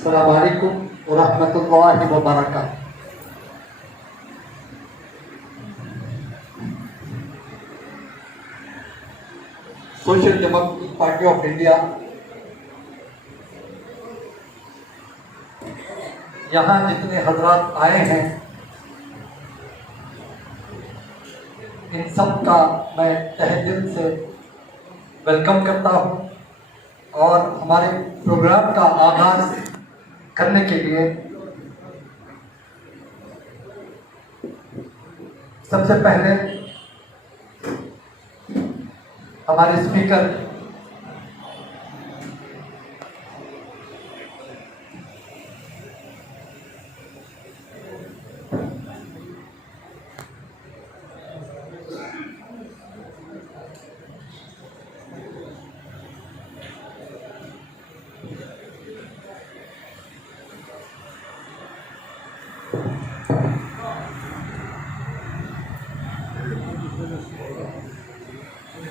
अस्सलामु अलैकुम व रहमतुल्लाहि व बरकातहू। Social democratic party of India यहाँ जितने हजरात आए हैं इन सब का मैं तहे दिल से वेलकम करता हूँ और हमारे प्रोग्राम का आगाज़ करने के लिए सबसे पहले हमारे स्पीकर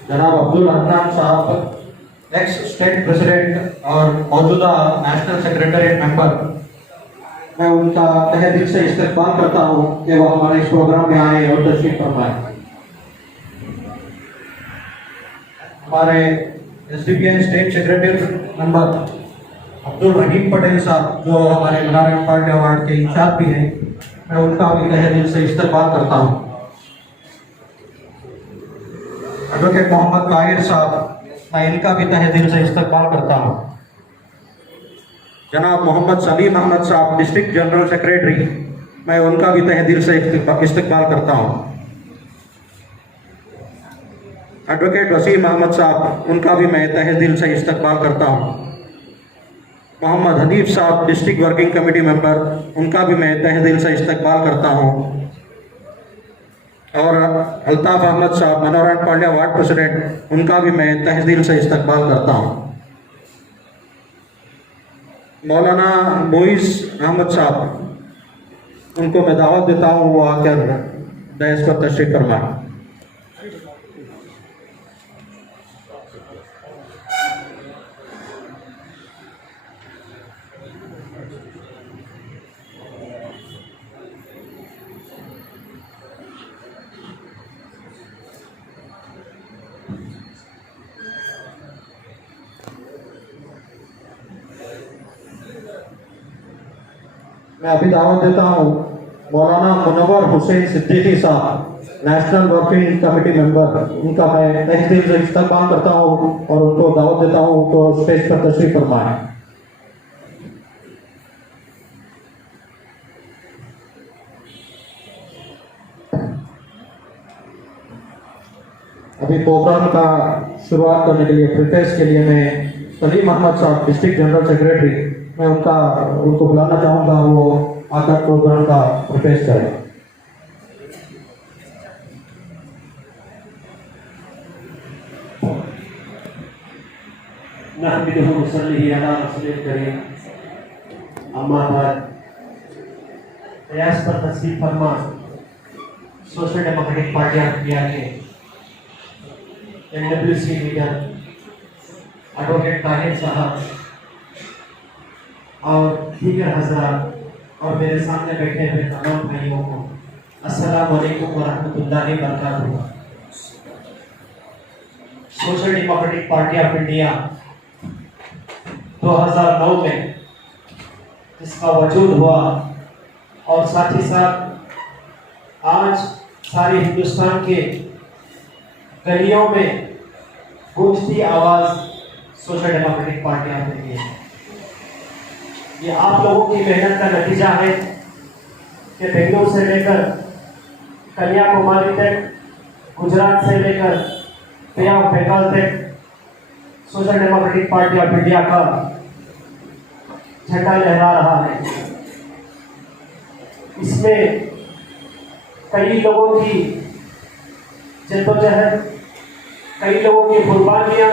जनाब अब्दुल हन्नान साहब एक्स स्टेट प्रेसिडेंट और मौजूदा नेशनल सेक्रेटरीट मेंबर, मैं उनका तहे दिल से इस्तकबाल करता हूँ कि वो हमारे इस प्रोग्राम में आए और तशरीफ फरमाए। हमारे एसडीपीएन स्टेट सेक्रेटरी मेंबर अब्दुल रहीम पटेल साहब जो हमारे नारायण पार्टी अवार्ड के इंचार्ज भी हैं, मैं उनका भी तहे दिल से इस्तकबाल करता हूँ। एडवोकेट मोहम्मद ताहिर साहब, मैं इनका भी तहे दिल से इस्तकबाल करता हूँ। जनाब मोहम्मद सलीम अहमद साहब डिस्ट्रिक्ट जनरल सेक्रेटरी, मैं उनका भी तहे दिल से इस्तकबाल करता हूँ। एडवोकेट वसीम अहमद साहब, उनका भी मैं तहे दिल से इस्तकबाल करता हूँ। मोहम्मद हनीफ साहब डिस्ट्रिक्ट वर्किंग कमेटी मेंबर, उनका भी मैं तहे दिल से इस्तकबाल करता हूँ। और अल्ताफ़ अहमद साहब मनोहर पांड्या वार्ड प्रेसिडेंट, उनका भी मैं तहे दिल से इस्तकबाल करता हूँ। मौलाना मोइज़ अहमद साहब, उनको मैं दावत देता हूँ वो आकर दहस पर तशरीफ फरमाएं। मैं अभी दावत देता हूँ मौलाना मुनव्वर हुसैन सिद्दीकी साहब, नेशनल वर्किंग कमेटी मेंबर, उनका मैं तहे दिल से इस्तकबाल करता हूँ और उनको दावत देता हूँ तो स्टेज पर तशरीफ फरमाएं। अभी प्रोग्राम का शुरुआत करने के लिए प्रिपेयर्स के लिए मैं सलीम अहमद साहब डिस्ट्रिक्ट जनरल सेक्रेटरी, मैं उनको बुलाना चाहूँगा, वो आकर प्रोग्राम का प्रिपेयर करें। नहमदुहु व नसल्ली अला रसूलिल करीम, अम्मा बाद। प्रयास पर तशरीफ फरमा social democratic party of India के NWC लीडर एडवोकेट ताहिर साहब और दीगर हजरात और मेरे सामने बैठे हुए तमाम भाइयों को अस्सलामु अलैकुम व रहमतुल्लाहि व बरकातहू। Social democratic party of India 2009 में जिसका वजूद हुआ और साथ ही साथ आज सारे हिंदुस्तान के गलियों में गूंजती आवाज़ social democratic party of India है। ये आप लोगों की मेहनत का नतीजा है कि बेंगलुरु से लेकर कन्याकुमारी तक, गुजरात से लेकर बे ऑफ बंगाल तक social democratic party of India का झंडा लहरा रहा है। इसमें कई लोगों की जद्दोजहद, कई लोगों की कुर्बानियाँ,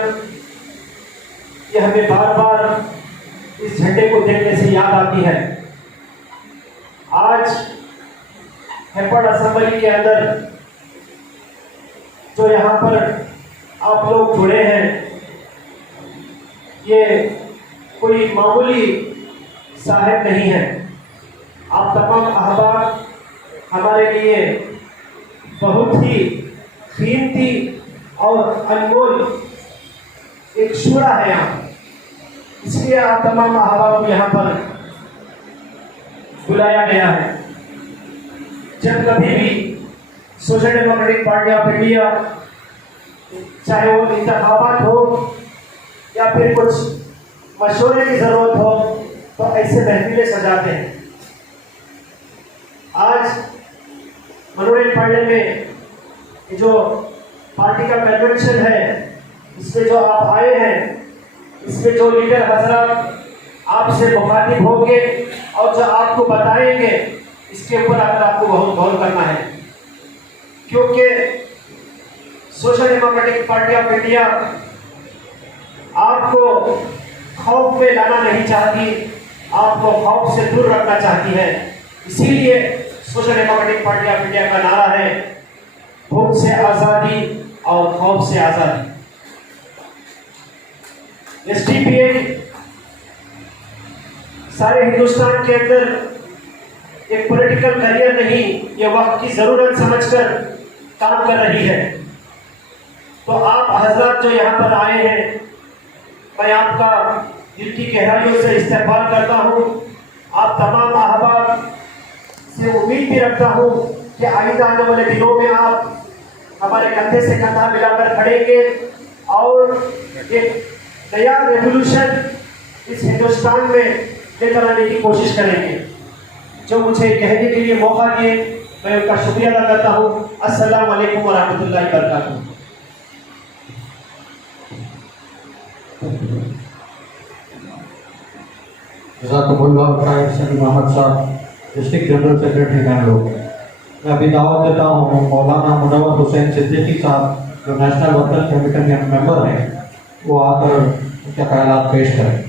ये हमें बार बार इस झंडे को देखने से याद आती है। आज हेपड़ असेंबली के अंदर जो यहाँ पर आप लोग जुड़े हैं, ये कोई मामूली साहिब नहीं है। आप तमाम अहबाब हमारे लिए बहुत ही कीमती और अनमोल एक शूरा है यहाँ, इसलिए आप तमाम अहबाब को यहाँ पर बुलाया गया है। जब कभी भी social democratic party of India, चाहे वो इंतखाबात हो या फिर कुछ मशवरे की जरूरत हो, तो ऐसे महफिलें सजाते हैं। आज मनोरंजन पांडे में जो पार्टी का कन्वेंशन है, इसमें जो आप आए हैं, इसमें जो लीडर हजरत आपसे मुखातिब होंगे और जो आपको बताएंगे, इसके ऊपर अगर आपको बहुत गौर करना है, क्योंकि social democratic party of India आपको खौफ में लाना नहीं चाहती, आपको खौफ से दूर रखना चाहती है। इसीलिए social democratic party of India का नारा है, भूख से आजादी और खौफ से आजादी। एसडीपीए सारे हिंदुस्तान के अंदर एक पॉलिटिकल करियर नहीं, ये वक्त की जरूरत समझकर काम कर रही है। तो आप हजरत जो यहाँ पर आए हैं, मैं आपका दिल की गहराइयों से इस्तेमाल करता हूँ। आप तमाम अहबाब से उम्मीद भी रखता हूँ कि आइंदा आने वाले दिनों में आप हमारे कंधे से कंधा मिलाकर खड़ेंगे और एक नया रेवोल्यूशन इस हिंदुस्तान में लेकर आने की कोशिश करेंगे। जो मुझे कहने के लिए मौका दिए, मैं उनका शुक्रिया अदा करता हूँ। अस्सलाम वालेकुम व रहमतुल्लाहि व बरकातुहू। मोहम्मद साहब, डिस्ट्रिक्ट जनरल सेक्रेटरी बैंगलोर। मैं अभी दावत देता हूँ मौलाना मुनव्वर हुसैन सिद्दीकी साहब, जो नेशनल वर्कर कमेटी के मेंबर हैं, वो आकर उनके ख्यालात पेश करें।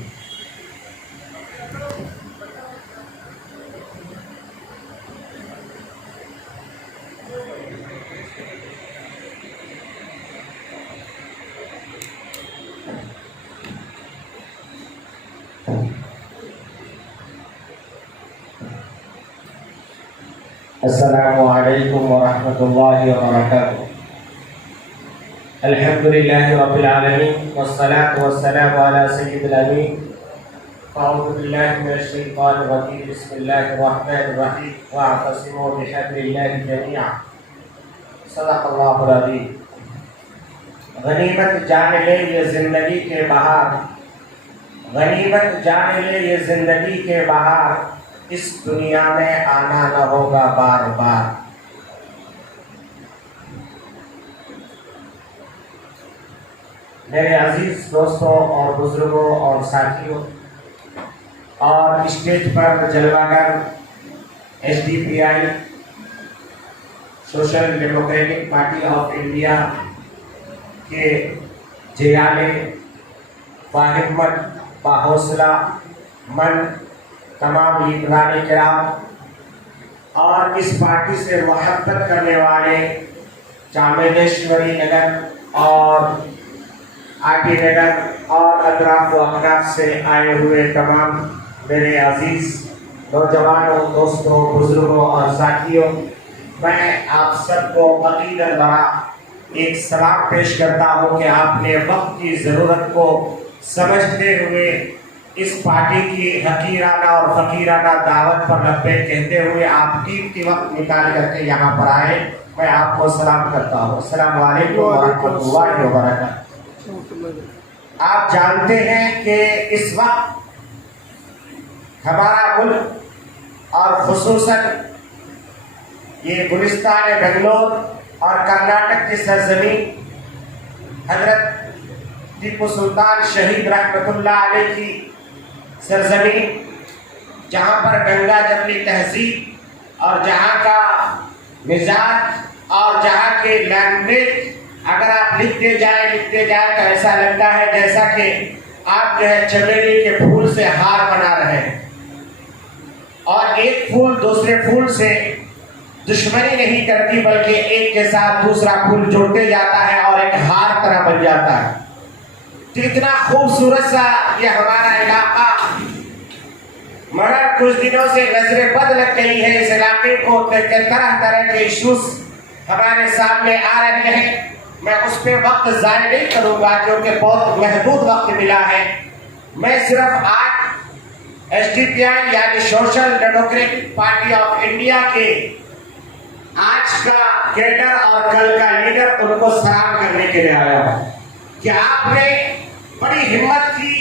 अस्सलामु अलैकुम व रहमतुल्लाहि व बरकातुहू। अल्हम्दुलिल्लाहि रब्बिल आलमीन वस्सलातु वस्सलामु अला सय्यिदिल अमीन। अऊज़ु बिल्लाहि मिनश शैतानिर रजीम। बिस्मिल्लाहिर रहमानिर रहीम। वअतसिमू बिहब्लिल्लाहि जमीअन। सदक़ल्लाहुल अज़ीम। गनीमत जान ले ये जिंदगी के बहार, गनीमत जान ले ये जिंदगी के बहार, इस दुनिया में आना न होगा बार बार। मेरे अजीज दोस्तों और बुजुर्गों और साथियों, और स्टेज पर जलवागर SDPI social democratic party of India के जियाले बाहिम्मत बाहौसला मन तमाम लीडरान किराम और इस पार्टी से मोहब्बत करने वाले चामेश्वरी नगर और आटी नगर और अतराफ व अखराफ से आए हुए तमाम मेरे अजीज नौजवानों, दोस्तों, बुजुर्गों और साथियों, मैं आप सबको अकीदत भरा एक सलाम पेश करता हूँ कि आपने वक्त की ज़रूरत को समझते हुए इस पार्टी की हकीराना और फकीराना दावत पर लब्बैक कहते हुए आप कीमती वक्त निकाल करके यहाँ पर आए। मैं आपको सलाम करता हूँ। अस्सलामु अलैकुम व रहमतुल्लाहि व बरकातुहू। आप जानते हैं कि इस वक्त हमारा मुल्क और खुसूसन ये गुलिस्तान बेंगलोर और कर्नाटक की सरजमीन हजरत टीपू सुल्तान शहीद रहमतुल्लाह अलैह की सरजमीन, जहाँ पर गंगा जमनी तहजीब और जहाँ का मिजाज और जहाँ के लैंग्वेज अगर आप लिखते जाए तो ऐसा लगता है जैसा कि आप जो है चमेली के फूल से हार बना रहे हैं और एक फूल दूसरे फूल से दुश्मनी नहीं करती, बल्कि एक के साथ दूसरा फूल जोड़ते जाता है और एक हार तरह बन जाता है। तो इतना खूबसूरत सा ये हमारा इलाका मगर कुछ दिनों से नजरें बद लग गई है इस इलाके को, तरह तरह के इश्यूज हमारे सामने आ रहे हैं। मैं उस पर वक्त जाया नहीं करूंगा क्योंकि बहुत महदूद वक्त मिला है। मैं सिर्फ आज एसडीपीआई यानी social democratic party of India के आज का कैडर और कल का लीडर उनको सलाम करने के लिए आया हूं कि आपने बड़ी हिम्मत की,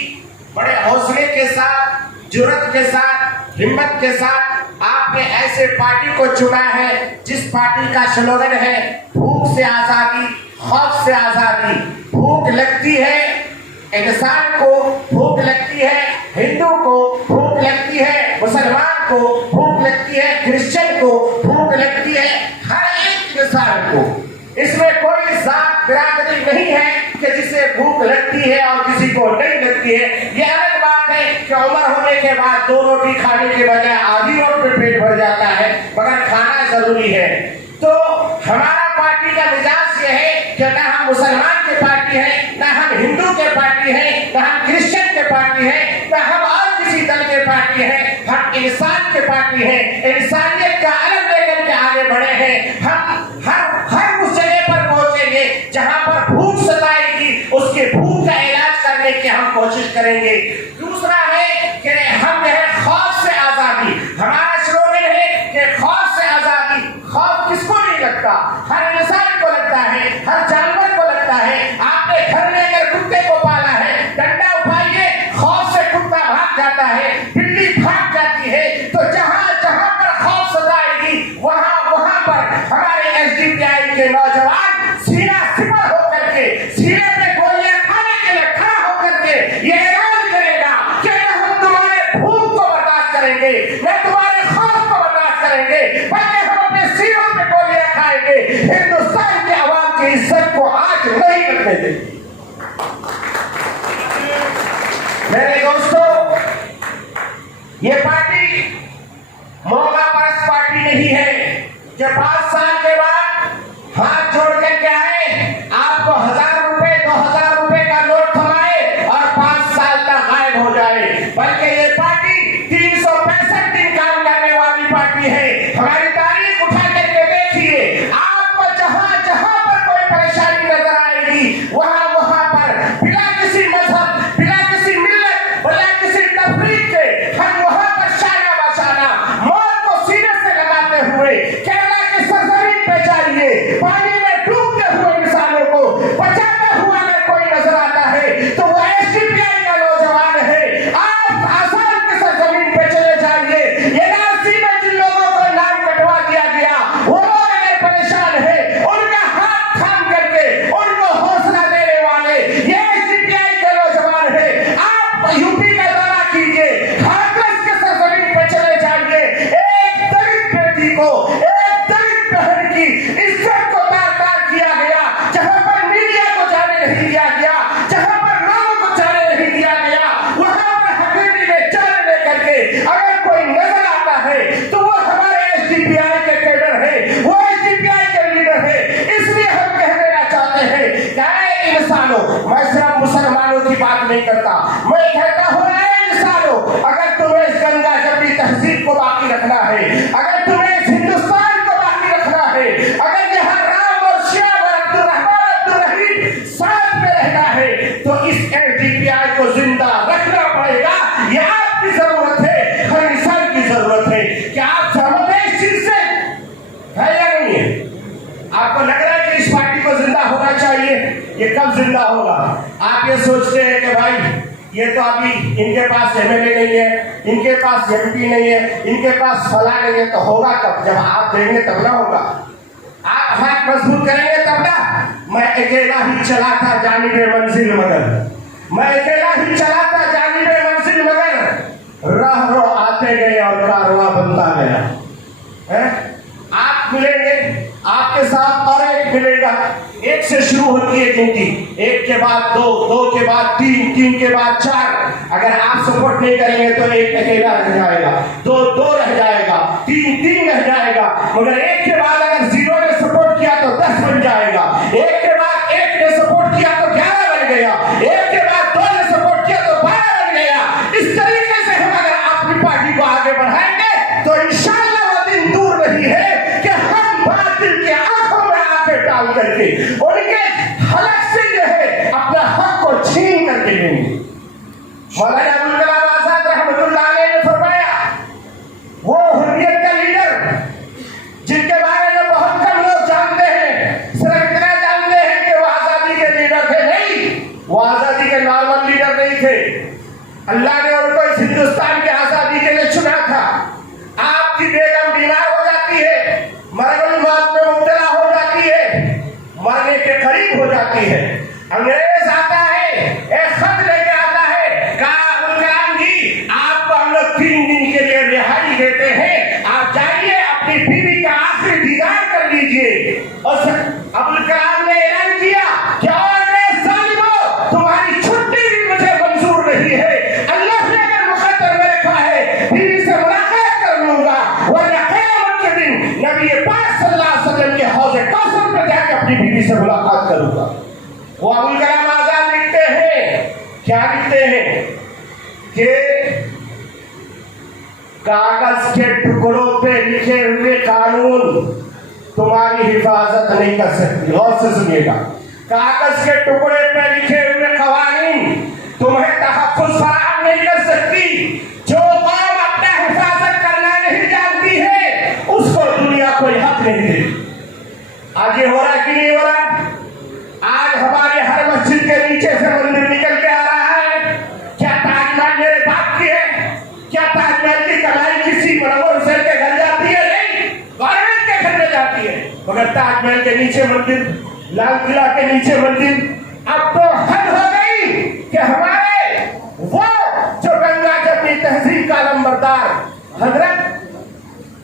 बड़े हौसले के साथ, जुर्रत के साथ, हिम्मत के साथ आपने ऐसे पार्टी को चुना है जिस पार्टी का स्लोगन है भूख से आजादी, खौफ से आजादी। भूख लगती है इंसान को, भूख लगती है हिंदू को, भूख लगती है मुसलमान को, भूख लगती है क्रिश्चियन को, भूख लगती है हर एक इंसान को। इसमें कोई जात बिरादरी नहीं है कि जिसे भूख लगती है और किसी को नहीं लगती है। ये अलग बात है कि उम्र होने के बाद 2 रोटी खाने के बजाय आधी रोटी पे पेट भर जाता है, मगर खाना जरूरी है। तो हमारा पार्टी का मिजाज ये है कि ना हम मुसलमान के पार्टी है, ना हम हिंदू के पार्टी है, ना हम क्रिश्चियन के पार्टी है, ना हम और किसी दल के पार्टी है। हम इंसान के पार्टी है, इंसानियत का अलग लेकर के आगे बढ़े हैं। हम हर उस जगह पर पहुंचेंगे जहां पर भूख सताएगी, उसके भूख का इलाज करने की हम कोशिश करेंगे। दूसरा है कि हम है खौफ से आजादी। हमारा स्लोगन है कि खौफ से आजादी। खौफ किसको नहीं लगता? हर इंसान को लगता है, हर जानवर को लगता है। आपने घर में अगर कुत्ते को पाला है, डंडा उठाइए, खौफ से कुत्ता भाग जाता है, बिल्ली भाग जाती है। तो जहां जहां पर खौफ सताएगी वहां पर हमारे एसडीपीआई के नौजवान सीना सिपर होकर के, सीने पे गोलियां खाने के लिए खड़ा होकर के ये ऐलान करेगा कि हम तुम्हारे भूख को बर्दाश्त करेंगे, न तुम्हारे खौफ को बर्दाश्त करेंगे, बल्कि हम अपने सीनों पे गोलियां खाएंगे। हिंदुस्तान की आवाम की इज्जत को आज नहीं रखने देंगे। मेरे दोस्तों, ये पार्टी मौका परस्त पार्टी नहीं है कि 5 साल के बाद हाथ जोड़ करके आए, आपको 1000 रुपए 2000 रुपए का नोट थमाए और 5 साल तक गायब हो जाए, बल्कि ये पार्टी 365 दिन काम करने वाली पार्टी है। हमारी तारीख उठा करके देखिए, आपको जहां जहां पर कोई परेशानी नजर आएगी वहां पर बिना किसी मजहब, बिना किसी मिल्लत, बिना किसी तफरीक के हम वहां पर शाना बशाना मौत को सीने से लगाते हुए केरला की सरजमीन पे जाइए, पानी में डूबते हुए इंसानों को बचाता हुआ अगर कोई नजर आता है तो वो एसडीपीआई का नौजवान है। आप आसाम की सरजमीन पे चले जाइए, एनआरसी में जिन लोगों को नाम कटवा दिया गया वो लोग अगर परेशान है, उनका हाथ थाम करके उनको हौसला देने वाले ये एसडीपीआई के नौजवान है। आप यूपी का दौरा कीजिए, हाथरस के सरजमीन पे चले जाइए, एक दलित बेटी को, एक दलित बहन की इज्जत को तार-तार किया गया, जहां पर मीडिया को जाने नहीं दिया गया, जहां पर लोगों को जाने नहीं दिया गया, वहां पर हथेली में जान लेकर के अगर कोई नजर आता है तो वो हमारे एसडीपीआई के कैडर है, वो एसडीपीआई के लीडर है। इसलिए हम कह देना चाहते हैं कि इंसानों, मैं सिर्फ मुसलमानों की बात नहीं करता, मैं कहता हूं इंसानों, अगर तुम्हें इस गंगा जमनी तहजीब को बाकी रखना है, अगर तुम्हें इस हिंदुस्तान को बाकी रखना है, अगर यहाँ राम और श्याम और अब्दुल-रहमान अब्दुल-रहीम साथ में रहना है तो इस एसडीपीआई को जिंदा रखना पड़ेगा। ये आपकी जरूरत है, हर इंसान की जरूरत है। क्या आप सहमत हैं इस चीज से? है या नहीं है? आपको लग रहा है कि इस पार्टी को जिंदा होना चाहिए? ये कब जिंदा होगा? आप ये सोचते हैं कि भाई ये तो अभी इनके पास एमएलए नहीं है, इनके पास एमपी नहीं है, इनके पास फला नहीं है, तो होगा कब? जब आप देंगे तब ना होगा। आप हाथ मजबूत करेंगे तब ना। मैं अकेला ही चला था जानिबे मंजिल मगर, मैं अकेला ही चला था जानिबे मंजिल मगर, राह रो आते गए और कारवां बनता गया। आप मिलेंगे, आपके साथ और एक मिलेगा। एक से शुरू होती है गिनती, एक के बाद 2, 2 के बाद 3, 3 के बाद 4। अगर आप सपोर्ट नहीं करेंगे तो एक अकेला रह जाएगा, 2 रह जाएगा, 3 रह जाएगा, मगर एक के बाद अगर 0 ने सपोर्ट किया तो 10 बन जाएगा, एक के बाद 1 ने सपोर्ट किया तो 11 बन गया, एक के बाद 2 ने सपोर्ट किया तो 12 बन गया। इस तरीके से हम अगर अपनी पार्टी को कि कागज के टुकड़ों पे लिखे हुए कानून तुम्हारी हिफाजत नहीं कर सकती। गौर से सुनिएगा, कागज के टुकड़े पे लिखे हुए कवानीन तुम्हें तहफ्फुज़ फराहम नहीं कर सकती। जो कौम अपना हिफाजत करना नहीं जानती है उसको दुनिया कोई हक नहीं देती। आज ये हो रहा है कि नहीं हो रहा? आज हमारे हर मस्जिद के नीचे से मंदिर निकल के आ रहा है। क्या ताजमहल मेरे बाप की है? क्या ताजमहल की कमाई किसी मुनव्वर हुसैन के घर जाती है? नहीं, गवर्नमेंट के घर में जाती है। मगर ताजमहल के नीचे मंदिर, लाल किला के नीचे मंदिर, अब तो हद हो गई कि हमारे वो जो गंगा जमनी तहजीब का नंबरदार हजरत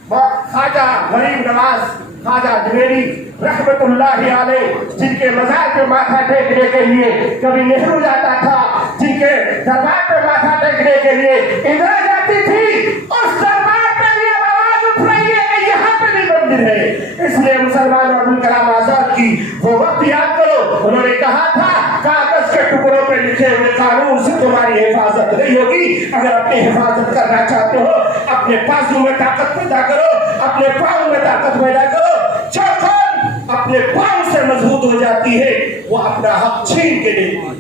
ख्वाजा गरीब नवाज ख्वाजा जुनैनी रहमतुल्लाहि अलैह, जिनके मज़ार पे माथा टेकने के लिए कभी नेहरू जाता था, जिनके दरबार पे माथा टेकने के लिए इंदिरा जाती थी, उस दरबार पे भी आवाज उठ रही है कि यहाँ पे भी मंदिर है। इसलिए मुसलमान अब्दुल कलाम आजाद की वो वक्त याद करो, उन्होंने कहा था कागज के टुकड़ों पे लिखे हुए कानून से तुम्हारी हिफाजत नहीं होगी। अगर अपनी हिफाजत करना चाहते हो, अपने बाजू में ताकत पैदा करो, अपने पाँव में ताकत पैदा करो। जो कौम अपने पाँव से मजबूत हो जाती है वो अपना हक छीन के देती है।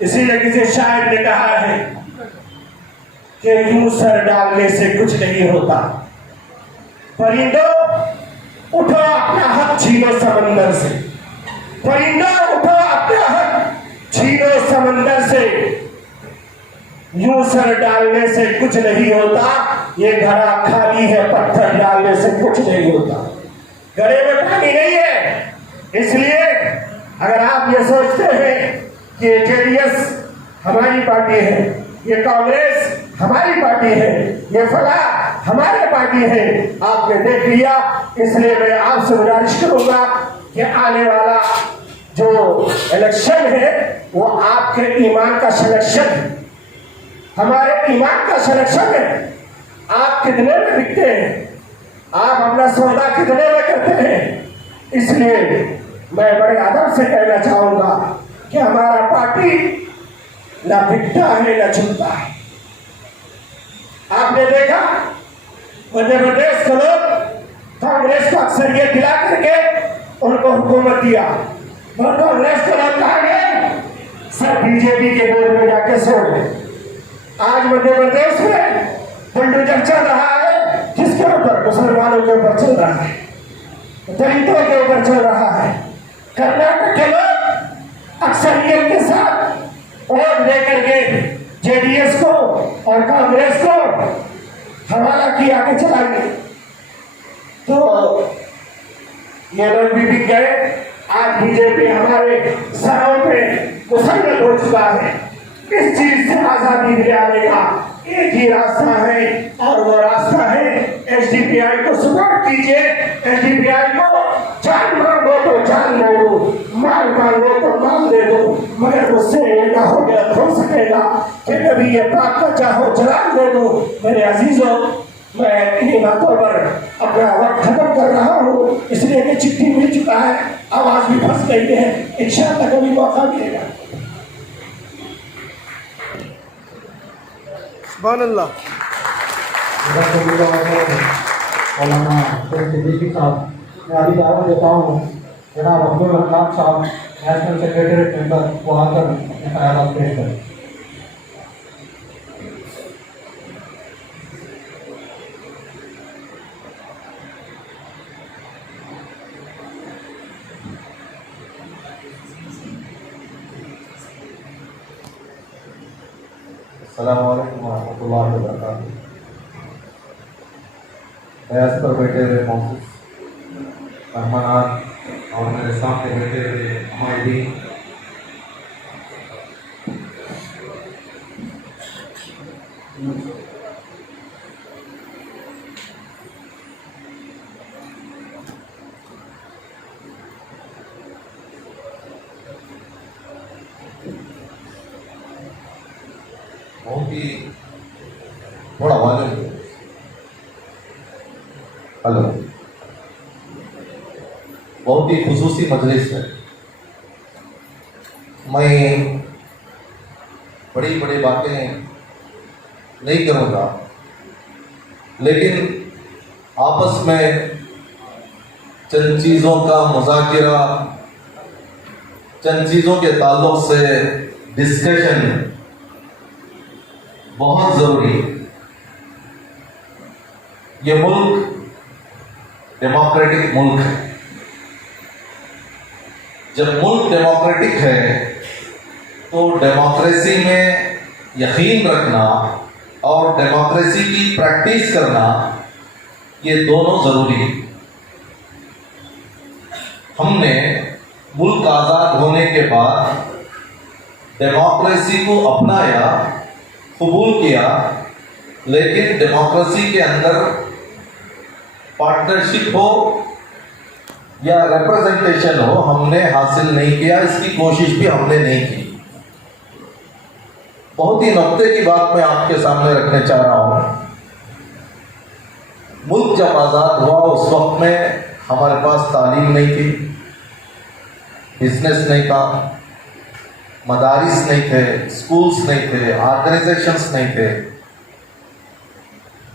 इसीलिए किसी शायर ने कहा है कि यूं सर डालने से कुछ नहीं होता, परिंदों उठो अपना हक छीनो समंदर से, परिंदों उठो अपना हक छीनो समंदर से। यूं सर डालने से कुछ नहीं होता, ये घड़ा खाली है, पत्थर डालने से कुछ नहीं होता। घड़े में पानी नहीं है। इसलिए अगर आप ये सोचते हैं कि जेडीएस हमारी पार्टी है, ये कांग्रेस हमारी पार्टी है, ये फला हमारी पार्टी है, आपने देख लिया। इसलिए मैं आपसे गुजारिश करूंगा कि आने वाला जो इलेक्शन है वो आपके ईमान का सिलेक्शन है, हमारे ईमान का सिलेक्शन है। आप कितने में बिकते हैं, आप अपना सौदा कितने में करते हैं। इसलिए मैं बड़े अदब से कहना चाहूंगा कि हमारा पार्टी ना बिकता है ना झुकता है। आपने देखा मध्य प्रदेश के लोग कांग्रेस को अक्सरियत दिला करके उनको हुकूमत दिया, और कांग्रेस के लोग कहा गए सर बीजेपी के बोर्ड में जाके सो गए। आज मध्य प्रदेश में बुलडोजर चल रहा है, किसके ऊपर? मुसलमानों के ऊपर चल रहा है, दलितों के ऊपर चल रहा है। कर्नाटक के लोग अक्सरियत के साथ वोट लेकर के जेडीएस को और कांग्रेस को हवाला किया के चलाएंगे, तो ये लोग भी बिक गए। आज बीजेपी हमारे सरों पे मुसल्लत हो चुका है। इस चीज से आजादी दिलाने का एक ही रास्ता है और वो रास्ता है एसडीपीआई को सपोर्ट कीजिए। एसडीपीआई को जान मांगो तो जान दे दो, माल मांगो तो माल दे दो, मगर मुझसे ये ना हो सकेगा कि कभी ये पाक का चाहो जलाल दे दो। मेरे अजीजों, मैं इन्हीं बातों पर अपना वक्त खत्म कर रहा हूँ, इसलिए कि चिट्ठी मिल चुका है, आवाज भी फंस गई है। इंशाअल्लाह कभी मौका मिलेगा। सुभान अल्लाह। मौलाना सिद्दीकी साहब, मैं अभी दावा देता हूँ जनाब अब्दुल रहमान साहब, नेशनल सेक्रेटरी मेंबर, वो आकर अपने ख्यालात पेश करें। अस्सलामु अलैकुम वरहमतुल्लाहि वबरकातुहू। दयास पर बैठे हुए मौजूद मेहमान और मेरे सामने बैठे हुए हमारे बहुत ही थोड़ा वाले। हेलो, बहुत ही खुसूसी मजलिस है। मैं बड़ी बड़ी बातें नहीं करूँगा, लेकिन आपस में चंद चीज़ों का मुज़ाकिरा, चंद चीज़ों के ताल्लुक से डिस्कशन बहुत ज़रूरी है। ये मुल्क डेमोक्रेटिक मुल्क है। जब मुल्क डेमोक्रेटिक है तो डेमोक्रेसी में यकीन रखना और डेमोक्रेसी की प्रैक्टिस करना, ये दोनों ज़रूरी है। हमने मुल्क आज़ाद होने के बाद डेमोक्रेसी को अपनाया, कबूल किया, लेकिन डेमोक्रेसी के अंदर पार्टनरशिप हो या रिप्रेजेंटेशन हो, हमने हासिल नहीं किया। इसकी कोशिश भी हमने नहीं की। बहुत ही नुक्ते की बात मैं आपके सामने रखने चाह रहा हूं। मुल्क जब आज़ाद हुआ उस वक्त में हमारे पास तालीम नहीं थी, बिजनेस नहीं था, मदारिस नहीं थे, स्कूल्स नहीं थे, ऑर्गेनाइजेशंस नहीं थे।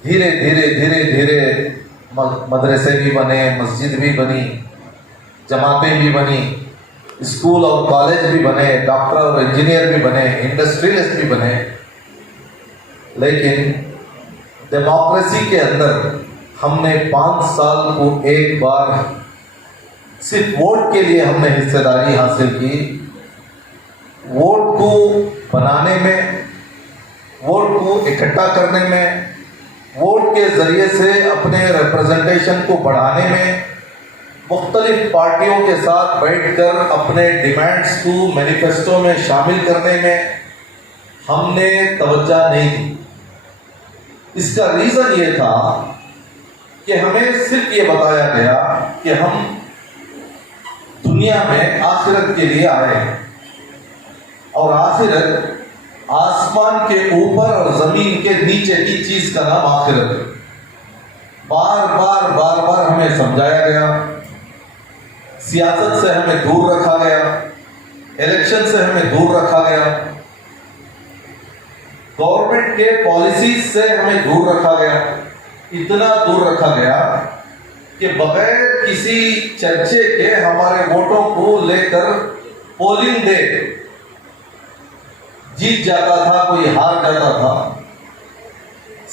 धीरे धीरे धीरे धीरे मदरसे भी बने, मस्जिद भी बनी, जमातें भी बनी, स्कूल और कॉलेज भी बने, डॉक्टर और इंजीनियर भी बने, इंडस्ट्रियलिस्ट भी बने। लेकिन डेमोक्रेसी के अंदर हमने 5 साल को एक बार सिर्फ वोट के लिए हमने हिस्सेदारी हासिल की। वोट को बनाने में, वोट को इकट्ठा करने में, वोट के ज़रिए से अपने रिप्रेजेंटेशन को बढ़ाने में, मुख्तलिफ पार्टियों के साथ बैठकर अपने डिमांड्स को मैनिफेस्टो में शामिल करने में हमने तवज्जो नहीं दी। इसका रीज़न ये था कि हमें सिर्फ ये बताया गया कि हम दुनिया में आखिरत के लिए आए हैं और आखिरत आसमान के ऊपर और ज़मीन के नीचे की चीज़ का नाम आखिरत है। बार बार बार बार हमें समझाया गया, सियासत से हमें दूर रखा गया, इलेक्शन से हमें दूर रखा गया, गवर्नमेंट के पॉलिसीज से हमें दूर रखा गया। इतना दूर रखा गया कि बगैर किसी चर्चे के हमारे वोटों को लेकर पोलिंग डे जीत जाता था, कोई हार जाता था।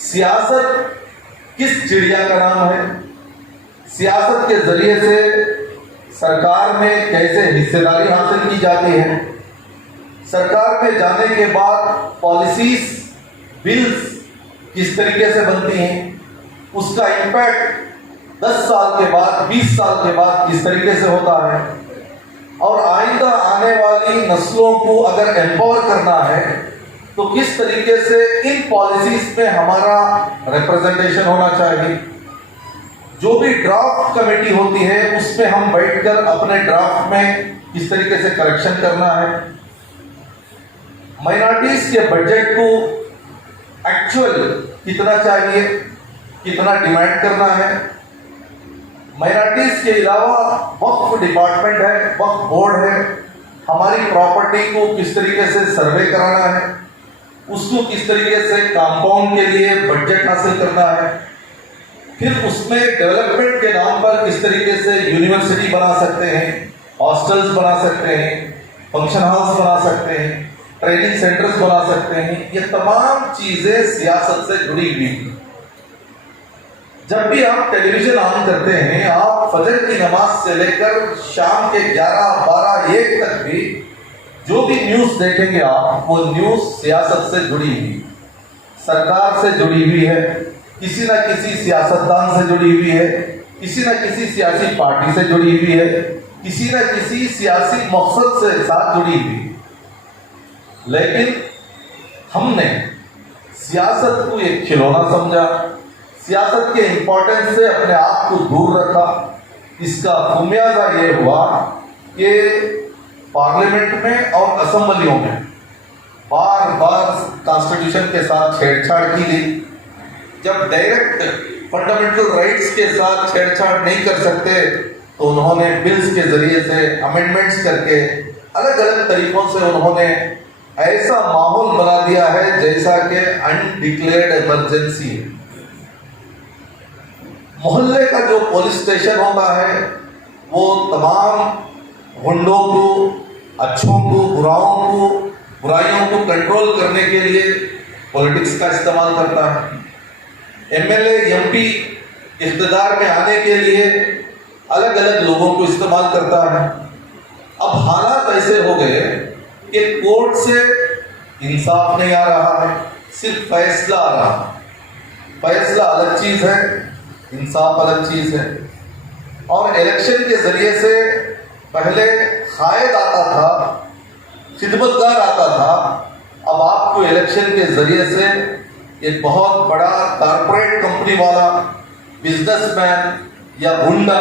सियासत किस चिड़िया का नाम है? सियासत के जरिए से सरकार में कैसे हिस्सेदारी हासिल की जाती है, सरकार में जाने के बाद पॉलिसीज, बिल्स किस तरीके से बनती हैं, उसका इम्पैक्ट 10 साल के बाद, 20 साल के बाद किस तरीके से होता है, और आइंदा आने वाली नस्लों को अगर एम्पावर करना है तो किस तरीके से इन पॉलिसीज में हमारा रिप्रेजेंटेशन होना चाहिए। जो भी ड्राफ्ट कमेटी होती है उसमें हम बैठकर अपने ड्राफ्ट में किस तरीके से करेक्शन करना है, माइनॉरिटीज के बजट को एक्चुअल कितना चाहिए, कितना डिमांड करना है। माइनॉरिटीज के अलावा वक्फ डिपार्टमेंट है, वक्फ बोर्ड है, हमारी प्रॉपर्टी को किस तरीके से सर्वे कराना है, उसको किस तरीके से कंपाउंड के लिए बजट हासिल करना है, फिर उसमें डेवलपमेंट के नाम पर किस तरीके से यूनिवर्सिटी बना सकते हैं, हॉस्टल्स बना सकते हैं, फंक्शन हॉल्स बना सकते हैं, ट्रेनिंग सेंटर्स बना सकते हैं। ये तमाम चीजें सियासत से जुड़ी हुई हैं। जब भी आप टेलीविजन ऑन करते हैं, आप फजर की नमाज से लेकर शाम के 11, 12, 1 तक भी जो भी न्यूज देखेंगे आप, वो न्यूज सियासत से जुड़ी हुई, सरकार से जुड़ी हुई है, किसी न किसी सियासतदान से जुड़ी हुई है, किसी न किसी सियासी पार्टी से जुड़ी हुई है, किसी न किसी सियासी मकसद से साथ जुड़ी हुई। लेकिन हमने सियासत को एक खिलौना समझा, सियासत के इंपॉर्टेंस से अपने आप को दूर रखा। इसका खुमियाजा ये हुआ कि पार्लियामेंट में और असेंबलियों में बार बार कॉन्स्टिट्यूशन के साथ छेड़छाड़ की गई। जब डायरेक्ट फंडामेंटल राइट्स के साथ छेड़छाड़ नहीं कर सकते तो उन्होंने बिल्स के जरिए से अमेंडमेंट्स करके अलग अलग तरीकों से उन्होंने ऐसा माहौल बना दिया है जैसा कि अनडिक्लेयर्ड इमरजेंसी है। मोहल्ले का जो पुलिस स्टेशन होता है वो तमाम गुंडों को, अच्छों को, बुराइयों को कंट्रोल करने के लिए पॉलिटिक्स का इस्तेमाल करता है। एमएलए एमपी इख्तिदार में आने के लिए अलग अलग लोगों को इस्तेमाल करता है। अब हालात ऐसे हो गए कि कोर्ट से इंसाफ नहीं आ रहा है, सिर्फ फैसला आ रहा है। फैसला अलग चीज है, इंसाफ अलग चीज है। और इलेक्शन के जरिए से पहले कायद आता था, खिदमतगार आता था, अब आपको इलेक्शन के जरिए से एक बहुत बड़ा कारपोरेट कंपनी वाला, बिजनेसमैन या गुंडा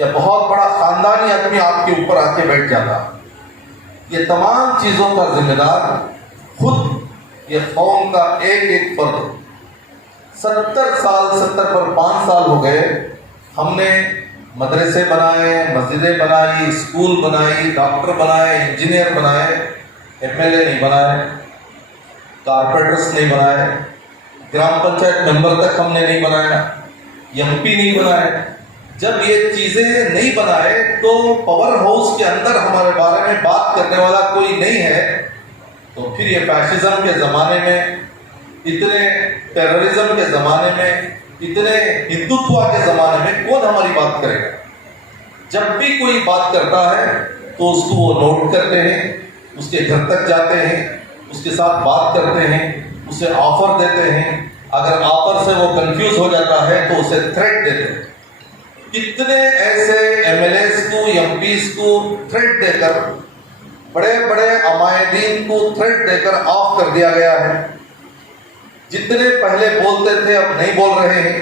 या बहुत बड़ा खानदानी आदमी आपके ऊपर आके बैठ जाता। ये तमाम चीजों का जिम्मेदार खुद ये कौम का एक एक फर्द। 70 पर 5 साल हो गए, हमने मदरसे बनाए, मस्जिदें बनाई, स्कूल बनाई, डॉक्टर बनाए, इंजीनियर बनाए, एमएलए नहीं बनाए, कारपोरेटर्स नहीं बनाए, ग्राम पंचायत मेंबर तक हमने नहीं बनाया, एमपी नहीं बनाए। जब ये चीजें नहीं बनाए तो पावर हाउस के अंदर हमारे बारे में बात करने वाला कोई नहीं है, तो फिर ये फैशिज्म के जमाने में, इतने टेररिज्म के जमाने में, इतने हिंदुत्व के जमाने में कौन हमारी बात करेगा? जब भी कोई बात करता है तो उसको वो नोट करते हैं, उसके घर तक जाते हैं, उसके साथ बात करते हैं, उसे ऑफर देते हैं। अगर ऑफर से वो कंफ्यूज हो जाता है तो उसे थ्रेट देते हैं। कितने ऐसे एमएलएस को, एमपीस को थ्रेट देकर, बड़े बड़े अमायदीन को थ्रेट देकर ऑफ कर दिया गया है। जितने पहले बोलते थे अब नहीं बोल रहे हैं।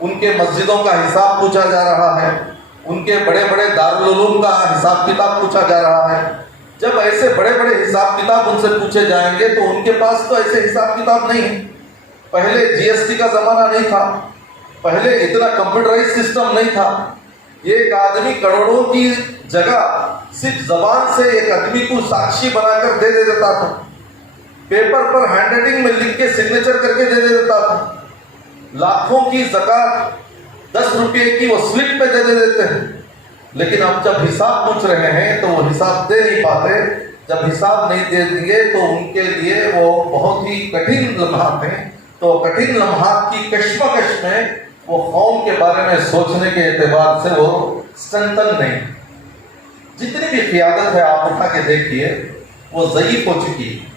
उनके मस्जिदों का हिसाब पूछा जा रहा है, उनके बड़े बड़े दारुल उलूम का हिसाब किताब पूछा जा रहा है। जब ऐसे बड़े बड़े हिसाब किताब उनसे पूछे जाएंगे तो उनके पास तो ऐसे हिसाब किताब नहीं है। पहले जीएसटी का जमाना नहीं था, पहले इतना कंप्यूटराइज सिस्टम नहीं था। एक आदमी करोड़ों की जगह सिर्फ जबान से एक आदमी को साक्षी बनाकर दे देता था, पेपर पर हैंडराइटिंग में लिख के सिग्नेचर करके दे देता था। लाखों की ज़कात 10 रुपये की वो स्लिप पे दे देते हैं। लेकिन अब जब हिसाब पूछ रहे हैं तो वो हिसाब दे नहीं पाते। जब हिसाब नहीं दे देंगे तो उनके लिए वो बहुत ही कठिन लम्हात हैं। तो कठिन लम्हात की कश्मकश में वो कौम के बारे में सोचने के एतबार से वो स्ट्रेंथन नहीं। जितनी भी क़ियादत है आप उठा के देखिए, वो ज़ईफ़ हो चुकी है।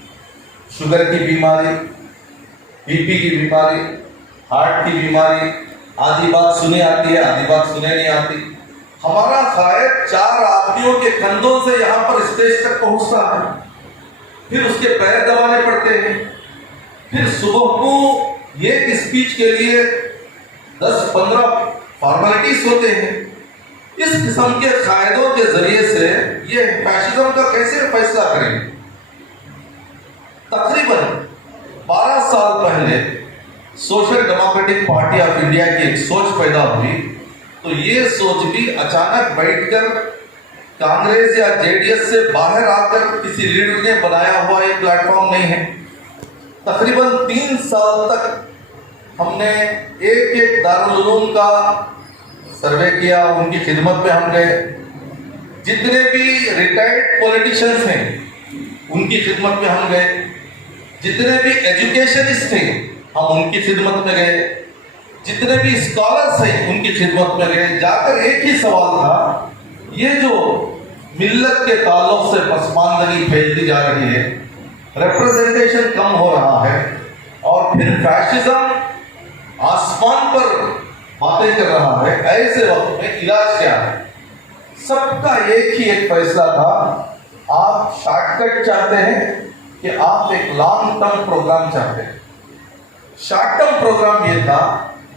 शुगर की बीमारी, बीपी की बीमारी, हार्ट की बीमारी, आधी बात सुने आती है, आधी बात सुने नहीं आती। हमारा कायद 4 आदमियों के कंधों से यहाँ पर स्टेज तक पहुँचता है, फिर उसके पैर दबाने पड़ते हैं, फिर सुबह को एक स्पीच के लिए 10-15 फॉर्मेलिटीज होते हैं। इस किस्म के कायदों के जरिए से ये फैशिज्म का कैसे फैसला करेंगे? तकरीबन 12 साल पहले social democratic party of India की एक सोच पैदा हुई, तो ये सोच भी अचानक बैठकर कांग्रेस या जेडीएस से बाहर आकर किसी लीडर ने बनाया हुआ एक प्लेटफॉर्म नहीं है। तकरीबन 3 साल तक हमने एक दारुल उलूम का सर्वे किया, उनकी खिदमत में हम गए। जितने भी रिटायर्ड पॉलिटिशियंस हैं उनकी खिदमत में हम गए, जितने भी एजुकेशनिस्ट हैं हम उनकी खिदमत में गए, जितने भी स्कॉलर्स हैं उनकी खिदमत में गए। जाकर एक ही सवाल था, ये जो मिल्लत के ताल्लुक से पसमानदगी फैलती जा रही है, रिप्रेजेंटेशन कम हो रहा है और फिर फैशिज्म आसमान पर बातें कर रहा है, ऐसे वक्त में इलाज क्या है? सबका एक ही एक फैसला था, आप शॉर्टकट चाहते हैं कि आप एक लॉन्ग टर्म प्रोग्राम चाहते हैं। शॉर्ट टर्म प्रोग्राम ये था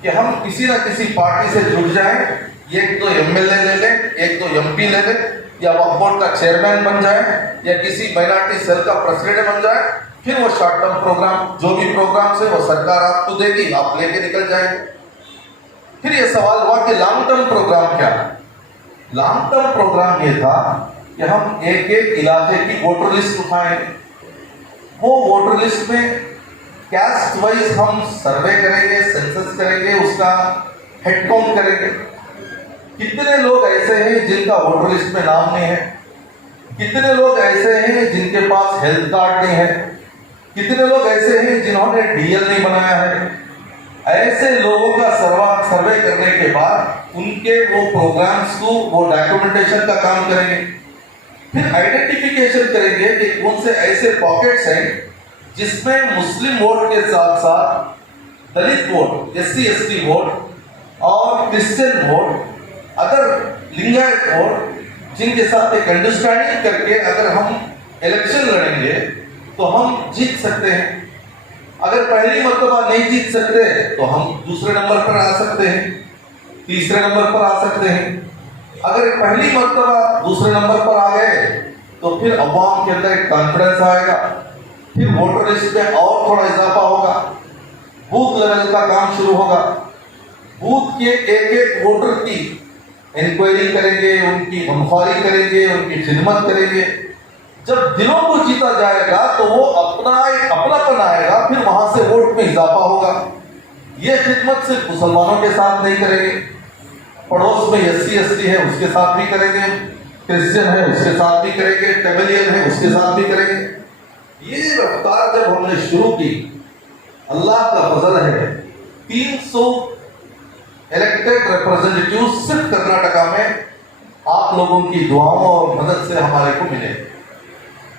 कि हम किसी ना किसी पार्टी से जुड़ जाएं, एक तो एमएलए ले लें, एक तो एमपी ले लें, या वक्फ बोर्ड का चेयरमैन बन जाए, या किसी माइनॉरिटी सेल का प्रेसिडेंट बन जाए। फिर वो शॉर्ट टर्म प्रोग्राम, जो भी प्रोग्राम से वो सरकार आपको देगी, आप लेके निकल जाएंगे। फिर ये सवाल हुआ कि लॉन्ग टर्म प्रोग्राम क्या है? लॉन्ग टर्म प्रोग्राम ये था कि हम एक एक इलाके की वोटर लिस्ट उठाएं, वो वोटर लिस्ट में कैस्ट वाइज हम सर्वे करेंगे, सेंसस करेंगे, उसका हेड काउंट करेंगे। कितने लोग ऐसे हैं जिनका वोटर लिस्ट में नाम नहीं है, कितने लोग ऐसे हैं जिनके पास हेल्थ कार्ड नहीं है, कितने लोग ऐसे हैं जिन्होंने डीएल नहीं बनाया है। ऐसे लोगों का सर्वे करने के बाद उनके वो प्रोग्राम्स को, वो डॉक्यूमेंटेशन का काम करेंगे। फिर आइडेंटिफिकेशन करेंगे कि कौन से ऐसे पॉकेट्स हैं जिसमें मुस्लिम वोट के साथ साथ दलित वोट, SC ST वोट और Christian vote, other Lingayat vote, जिनके साथ एक अंडरस्टैंडिंग करके अगर हम इलेक्शन लड़ेंगे तो हम जीत सकते हैं। अगर पहली मर्तबा नहीं जीत सकते तो हम दूसरे नंबर पर आ सकते हैं, तीसरे नंबर पर आ सकते हैं। अगर पहली मर्तबा दूसरे नंबर पर आ गए तो फिर अवाम के अंदर एक कॉन्फिडेंस आएगा, फिर वोटर लिस्ट में और थोड़ा इजाफा होगा, बूथ लेवल का काम शुरू होगा। बूथ के एक एक वोटर की इंक्वायरी करेंगे, उनकी गमख्वारी करेंगे, उनकी खिदमत करेंगे। जब दिलों को जीता जाएगा तो वो अपना एक अपनापन आएगा, फिर वहां से वोट में इजाफा होगा। ये खिदमत सिर्फ मुसलमानों के साथ नहीं करेंगे, पड़ोस में SC ST है उसके साथ भी करेंगे, क्रिश्चियन है उसके साथ भी करेंगे, टेबलियन है उसके साथ भी करेंगे। ये रफ्तार जब हमने शुरू की, अल्लाह का फजल है, 300 इलेक्टेड रिप्रेजेंटेटिव सिर्फ कर्नाटका में आप लोगों की दुआओं और मदद से हमारे को मिले।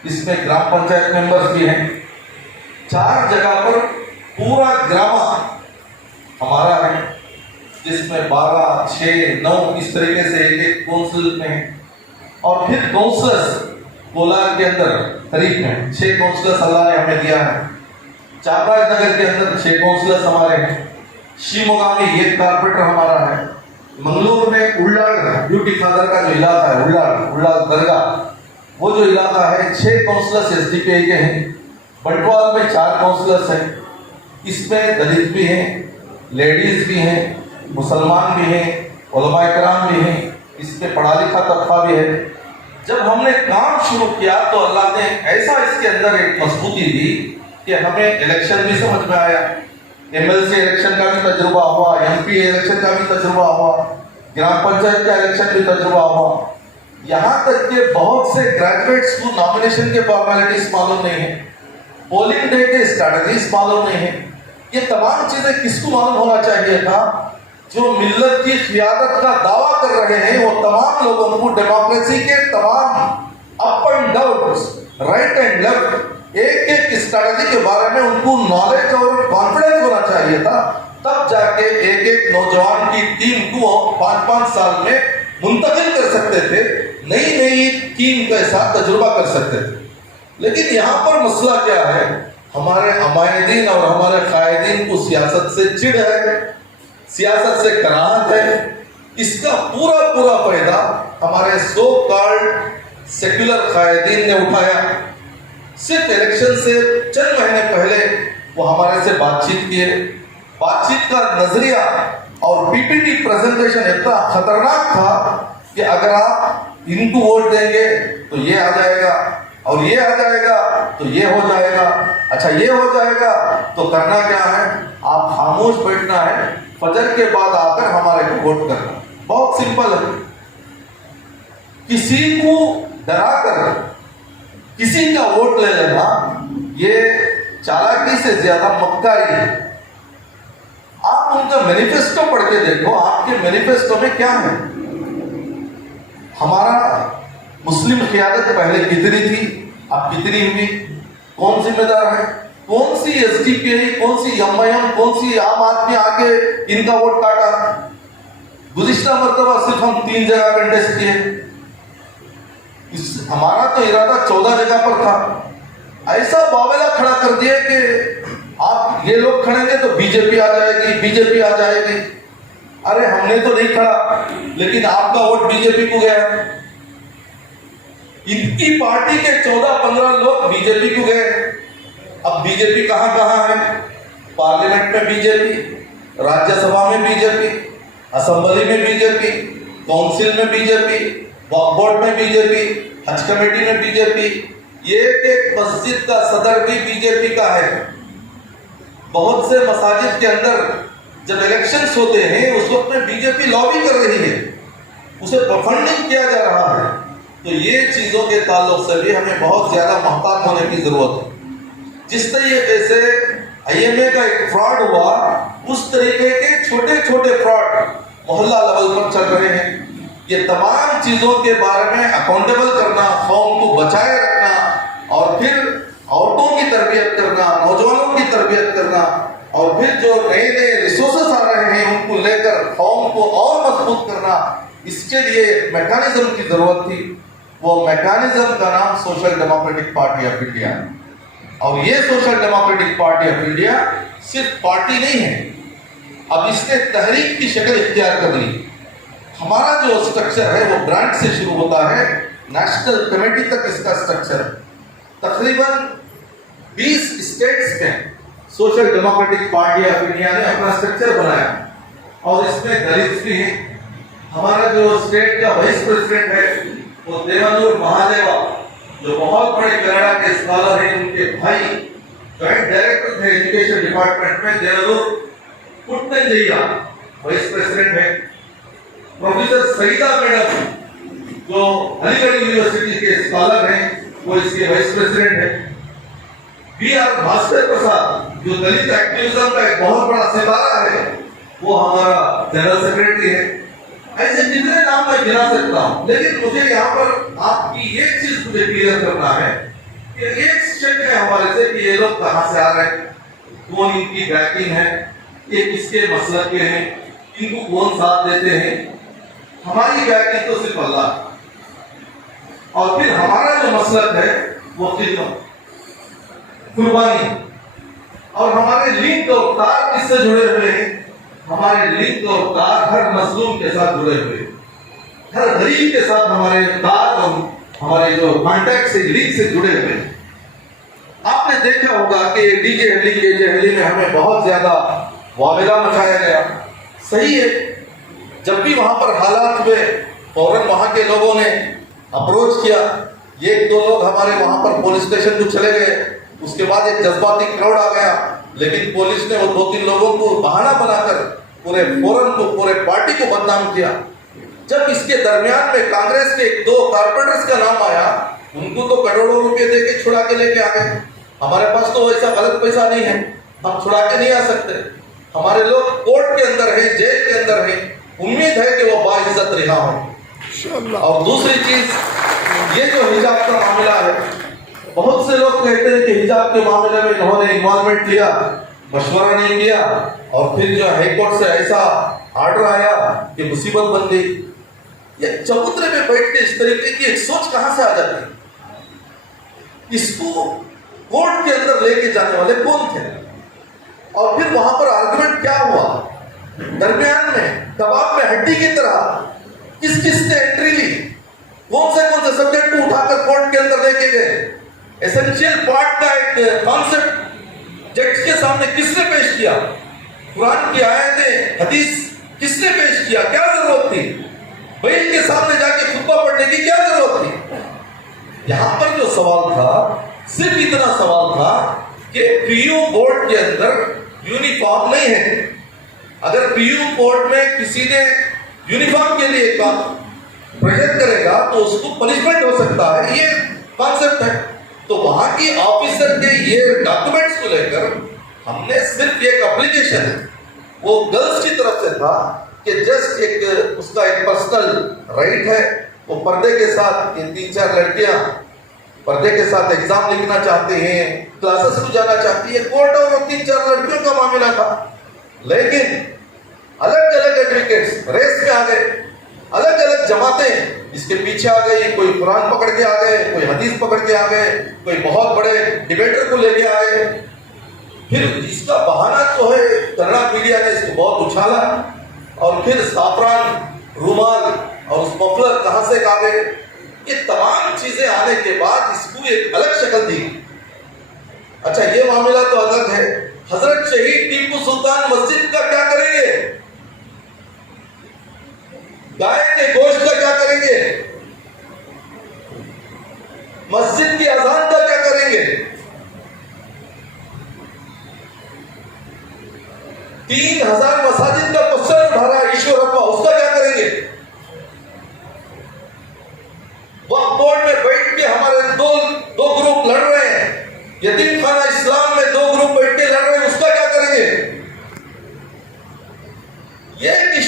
इसमें ग्राम पंचायत मेंबर्स भी हैं। 4 जगह पर पूरा ग्रामा हमारा है, जिसमें 12, 6, 9 इस तरीके से एक काउंसिल में है। और फिर काउंसलर्स कोलार के अंदर करीब में 6 काउंसलर्स अल्लाह ने हमें दिया है। चामराज नगर के अंदर 6 काउंसलर्स हमारे हैं। शिवमोगा में 1 कारपोरेटर हमारा है। मंगलूर में उल्लाड़ ब्यूटी फादर का जो इलाका है, उल्लाड़ दरगाह, वो जो इलाका है 6 काउंसलर्स SDPI के हैं। बंटवाल में 4 काउंसलर्स हैं। इसमें दलित भी हैं, लेडीज भी हैं, मुसलमान भी हैं, उलमा इकराम भी हैं, इसमें पढ़ा लिखा तबका भी है। जब हमने काम शुरू किया तो अल्लाह ने ऐसा इसके अंदर एक मजबूती दी कि हमें इलेक्शन भी समझ में आया, MLC इलेक्शन का भी तजुर्बा हुआ, MP इलेक्शन का भी तजुर्बा हुआ, ग्राम पंचायत का इलेक्शन भी तजुर्बा हुआ। यहाँ तक के बहुत से ग्रेजुएट्स को नॉमिनेशन के फॉर्मेलिटीज मालूम नहीं है, पोलिंग डे के स्ट्रैटेजीज मालूम नहीं है। ये तमाम चीजें किसको मालूम होना चाहिए था? जो मिल्लत की क़ियादत का दावा कर रहे हैं, वो तमाम लोगों को डेमोक्रेसी के तमाम up and down, right and left, एक एक स्ट्रैटेजी के बारे में उनको नॉलेज और कॉन्फिडेंस होना चाहिए था। तब जाके एक एक नौजवान की टीम को 5-5 साल में मुंतकिल कर सकते थे, नई नई टीम के साथ तजुर्बा कर सकते थे। लेकिन यहाँ पर मसला क्या है? हमारे अमायदीन और हमारे कायदीन को सियासत से चिढ़ है, सियासत से कराहत है। इसका पूरा फायदा हमारे सो कॉल्ड सेक्युलर कायदीन ने उठाया। सिर्फ इलेक्शन से चंद महीने पहले वो हमारे से बातचीत किए। बातचीत का नजरिया और PPT प्रेजेंटेशन इतना खतरनाक था कि अगर आप इनको वोट देंगे तो ये आ जाएगा, और ये आ जाएगा तो ये हो जाएगा, अच्छा ये हो जाएगा तो करना क्या है? आप खामोश बैठना है, फजर के बाद आकर हमारे को वोट करना। बहुत सिंपल है। किसी को डरा कर किसी का वोट ले लेना, ये चालाकी से ज्यादा मक्कारी है। आप उनका मैनिफेस्टो पढ़ के देखो, आपके मैनिफेस्टो में क्या है? हमारा मुस्लिम क़ियादत पहले कितनी थी, अब कितनी हुई, कौन जिम्मेदार है? कौन सी SDPI, कौन सी MIM, कौन सी आम आदमी आके इनका वोट काटा? गुज़िश्ता मर्तबा सिर्फ हम 3 जगह कंटेस्ट किए। हमारा तो इरादा 14 जगह पर था। ऐसा बावेला खड़ा कर दिया कि आप ये लोग खड़ेंगे तो बीजेपी आ जाएगी, बीजेपी आ जाएगी। अरे हमने तो नहीं खड़ा, लेकिन आपका वोट बीजेपी को गया। इनकी पार्टी के 14-15 लोग बीजेपी को गए। अब बीजेपी कहां है? पार्लियामेंट में बीजेपी, राज्यसभा में बीजेपी, असेंबली में बीजेपी, काउंसिल में बीजेपी, वक्फ बोर्ड में बीजेपी, हज कमेटी में बीजेपी, ये एक मस्जिद का सदर भी बीजेपी का है। बहुत से मसाजिद के अंदर जब इलेक्शंस होते हैं उस वक्त में बीजेपी लॉबी कर रही है, उसे फंडिंग किया जा रहा है। तो ये चीजों के ताल्लुक से भी हमें बहुत ज्यादा मुहतात होने की जरूरत है। जिस तरीके से IMA का एक फ्रॉड हुआ, उस तरीके के छोटे छोटे फ्रॉड मोहल्ला लेवल पर चल रहे हैं। ये तमाम चीजों के बारे में अकाउंटेबल करना, कौम को बचाए रखना और फिर औरतों की तरबियत करना, नौजवानों की तरबियत करना और फिर जो नए नए रिसोर्सेस आ रहे हैं उनको लेकर कौम को और मजबूत करना, इसके लिए मैकेनिज्म की जरूरत थी। वो मैकेनिज्म का नाम social democratic party of India है। और ये social democratic party of India सिर्फ पार्टी नहीं है, अब इसने तहरीक की शक्ल इख्तियार कर ली। हमारा जो स्ट्रक्चर है वो ब्रांच से शुरू होता है, नेशनल कमेटी तक इसका स्ट्रक्चर है। तकरीबन 20 स्टेट्स में social democratic party of India ने अपना स्ट्रक्चर बनाया और इसमें दलित भी हैं। हमारा जो स्टेट का वाइस प्रेसिडेंट है वो देवानूर महादेवा, जो बहुत बड़े कनाडा के स्कॉलर हैं, उनके भाई जॉइंट डायरेक्टर थे एजुकेशन डिपार्टमेंट में, देवानूर पुट्टनजैया वाइस प्रेसिडेंट है। प्रोफेसर सईदा मैडम जो अलीगढ़ यूनिवर्सिटी के स्कॉलर हैं, वो इसके वाइस प्रेसिडेंट है। BR भास्कर प्रसाद जो दलित एक्टिविज्म का एक बहुत बड़ा सितारा है, वो हमारा जनरल सेक्रेटरी है। ऐसे जितने नाम मैं गिना सकता हूं, लेकिन मुझे यहाँ पर आपकी एक चीज मुझे क्लियर करना है कि एक शक है हमारे से कि ये लोग कहां से आ रहे हैं, कौन इनकी बैकिंग है, ये किसके मसलक के हैं, इनको कौन साथ देते हैं। हमारी बैकिंग तो सिर्फ अल्लाह, और फिर हमारा जो मसलक है वो खिदमत, कुर्बानी, और हमारे लिंक और तार किससे जुड़े हुए हैं? हमारे लिंक और तार हर मजलूम के साथ जुड़े हुए, हर गरीब के साथ हमारे तार और हमारे जो कॉन्टैक्ट से लिंक से जुड़े हुए। आपने देखा होगा कि डीजे हली के जहली में हमें बहुत ज्यादा वावेला मचाया गया। सही है, जब भी वहां पर हालात हुए फौरन वहां के लोगों ने अप्रोच किया। एक दो लोग हमारे वहां पर पुलिस स्टेशन को चले गए, उसके बाद एक जज्बाती क्राउड आ गया, लेकिन पुलिस ने वो 2-3 लोगों को बहाना बनाकर पूरे फोरम को, पूरे पार्टी को बदनाम किया। जब इसके दरमियान में कांग्रेस के 2 कारपोरेटर्स का नाम आया, उनको तो करोड़ों रुपए देके छुड़ा के लेके आ गए। हमारे पास तो ऐसा गलत पैसा नहीं है, हम छुड़ा के नहीं आ सकते। हमारे लोग कोर्ट के अंदर है, जेल के अंदर है, उम्मीद है कि वो बाइज्जत रिहा हो। और दूसरी चीज, ये जो हिजाब का मामला है, बहुत से लोग कहते हैं कि हिजाब के मामले में इन्होंने इन्वॉल्वमेंट लिया, मशवरा नहीं किया, और फिर जो हाईकोर्ट से ऐसा ऑर्डर आया कि मुसीबत बन गई। ये चबूतरे पे बैठ के इस तरीके की एक सोच कहां से आ जाती है? इसको कोर्ट के अंदर लेके जाने वाले कौन थे? और फिर वहां पर आर्गुमेंट क्या हुआ? दरमियान में कबाब में हड्डी की तरह किस ने एंट्री ली? कौन से सब्जेक्ट को उठाकर कोर्ट के अंदर लेके गए? एसेंशियल पार्ट का एक कॉन्सेप्ट जज के सामने किसने पेश किया? कुरान की आयतें, हदीस किसने पेश किया? क्या जरूरत थी? बैल के सामने जाके खुतबा पढ़ने की क्या जरूरत थी? यहां पर जो सवाल था, सिर्फ इतना सवाल था कि पीयू बोर्ड के अंदर यूनिफॉर्म नहीं है। अगर पीयू बोर्ड में किसी ने यूनिफॉर्म के लिए काम प्रेजेंट करेगा तो उसको पनिशमेंट हो सकता है, ये कॉन्सेप्ट है। तो वहां की ऑफिसर के ये डॉक्यूमेंट्स को लेकर हमने सिर्फ एक एप्लीकेशन, वो गर्ल्स की तरफ से था कि जस्ट एक उसका एक पर्सनल राइट है, वो पर्दे के साथ, ये 3-4 लड़कियां पर्दे के साथ एग्जाम लिखना चाहती हैं, क्लासेस को जाना चाहती है। कोर्ट और 3-4 लड़कियों का मामला था, लेकिन अलग अलग एडवोकेट्स रेस में आ गए, अलग अलग जमातें इसके पीछे आ गई। कोई कुरान पकड़ के आ गए, कोई हदीस पकड़ के आ गए, कोई बहुत बड़े डिबेटर को लेके आ गए। फिर इसका बहाना जो है, कन्नड़ा मीडिया ने इसको बहुत उछाला, और फिर साफरान रुमाल और उस मफलर कहां से आ गए। ये तमाम चीजें आने के बाद इसको एक अलग शक्ल दी। अच्छा, ये मामला तो अलग है। हजरत शहीद टीपू सुल्तान मस्जिद का क्या करेंगे? गाय के गोश्त का क्या करेंगे? मस्जिद की अजान का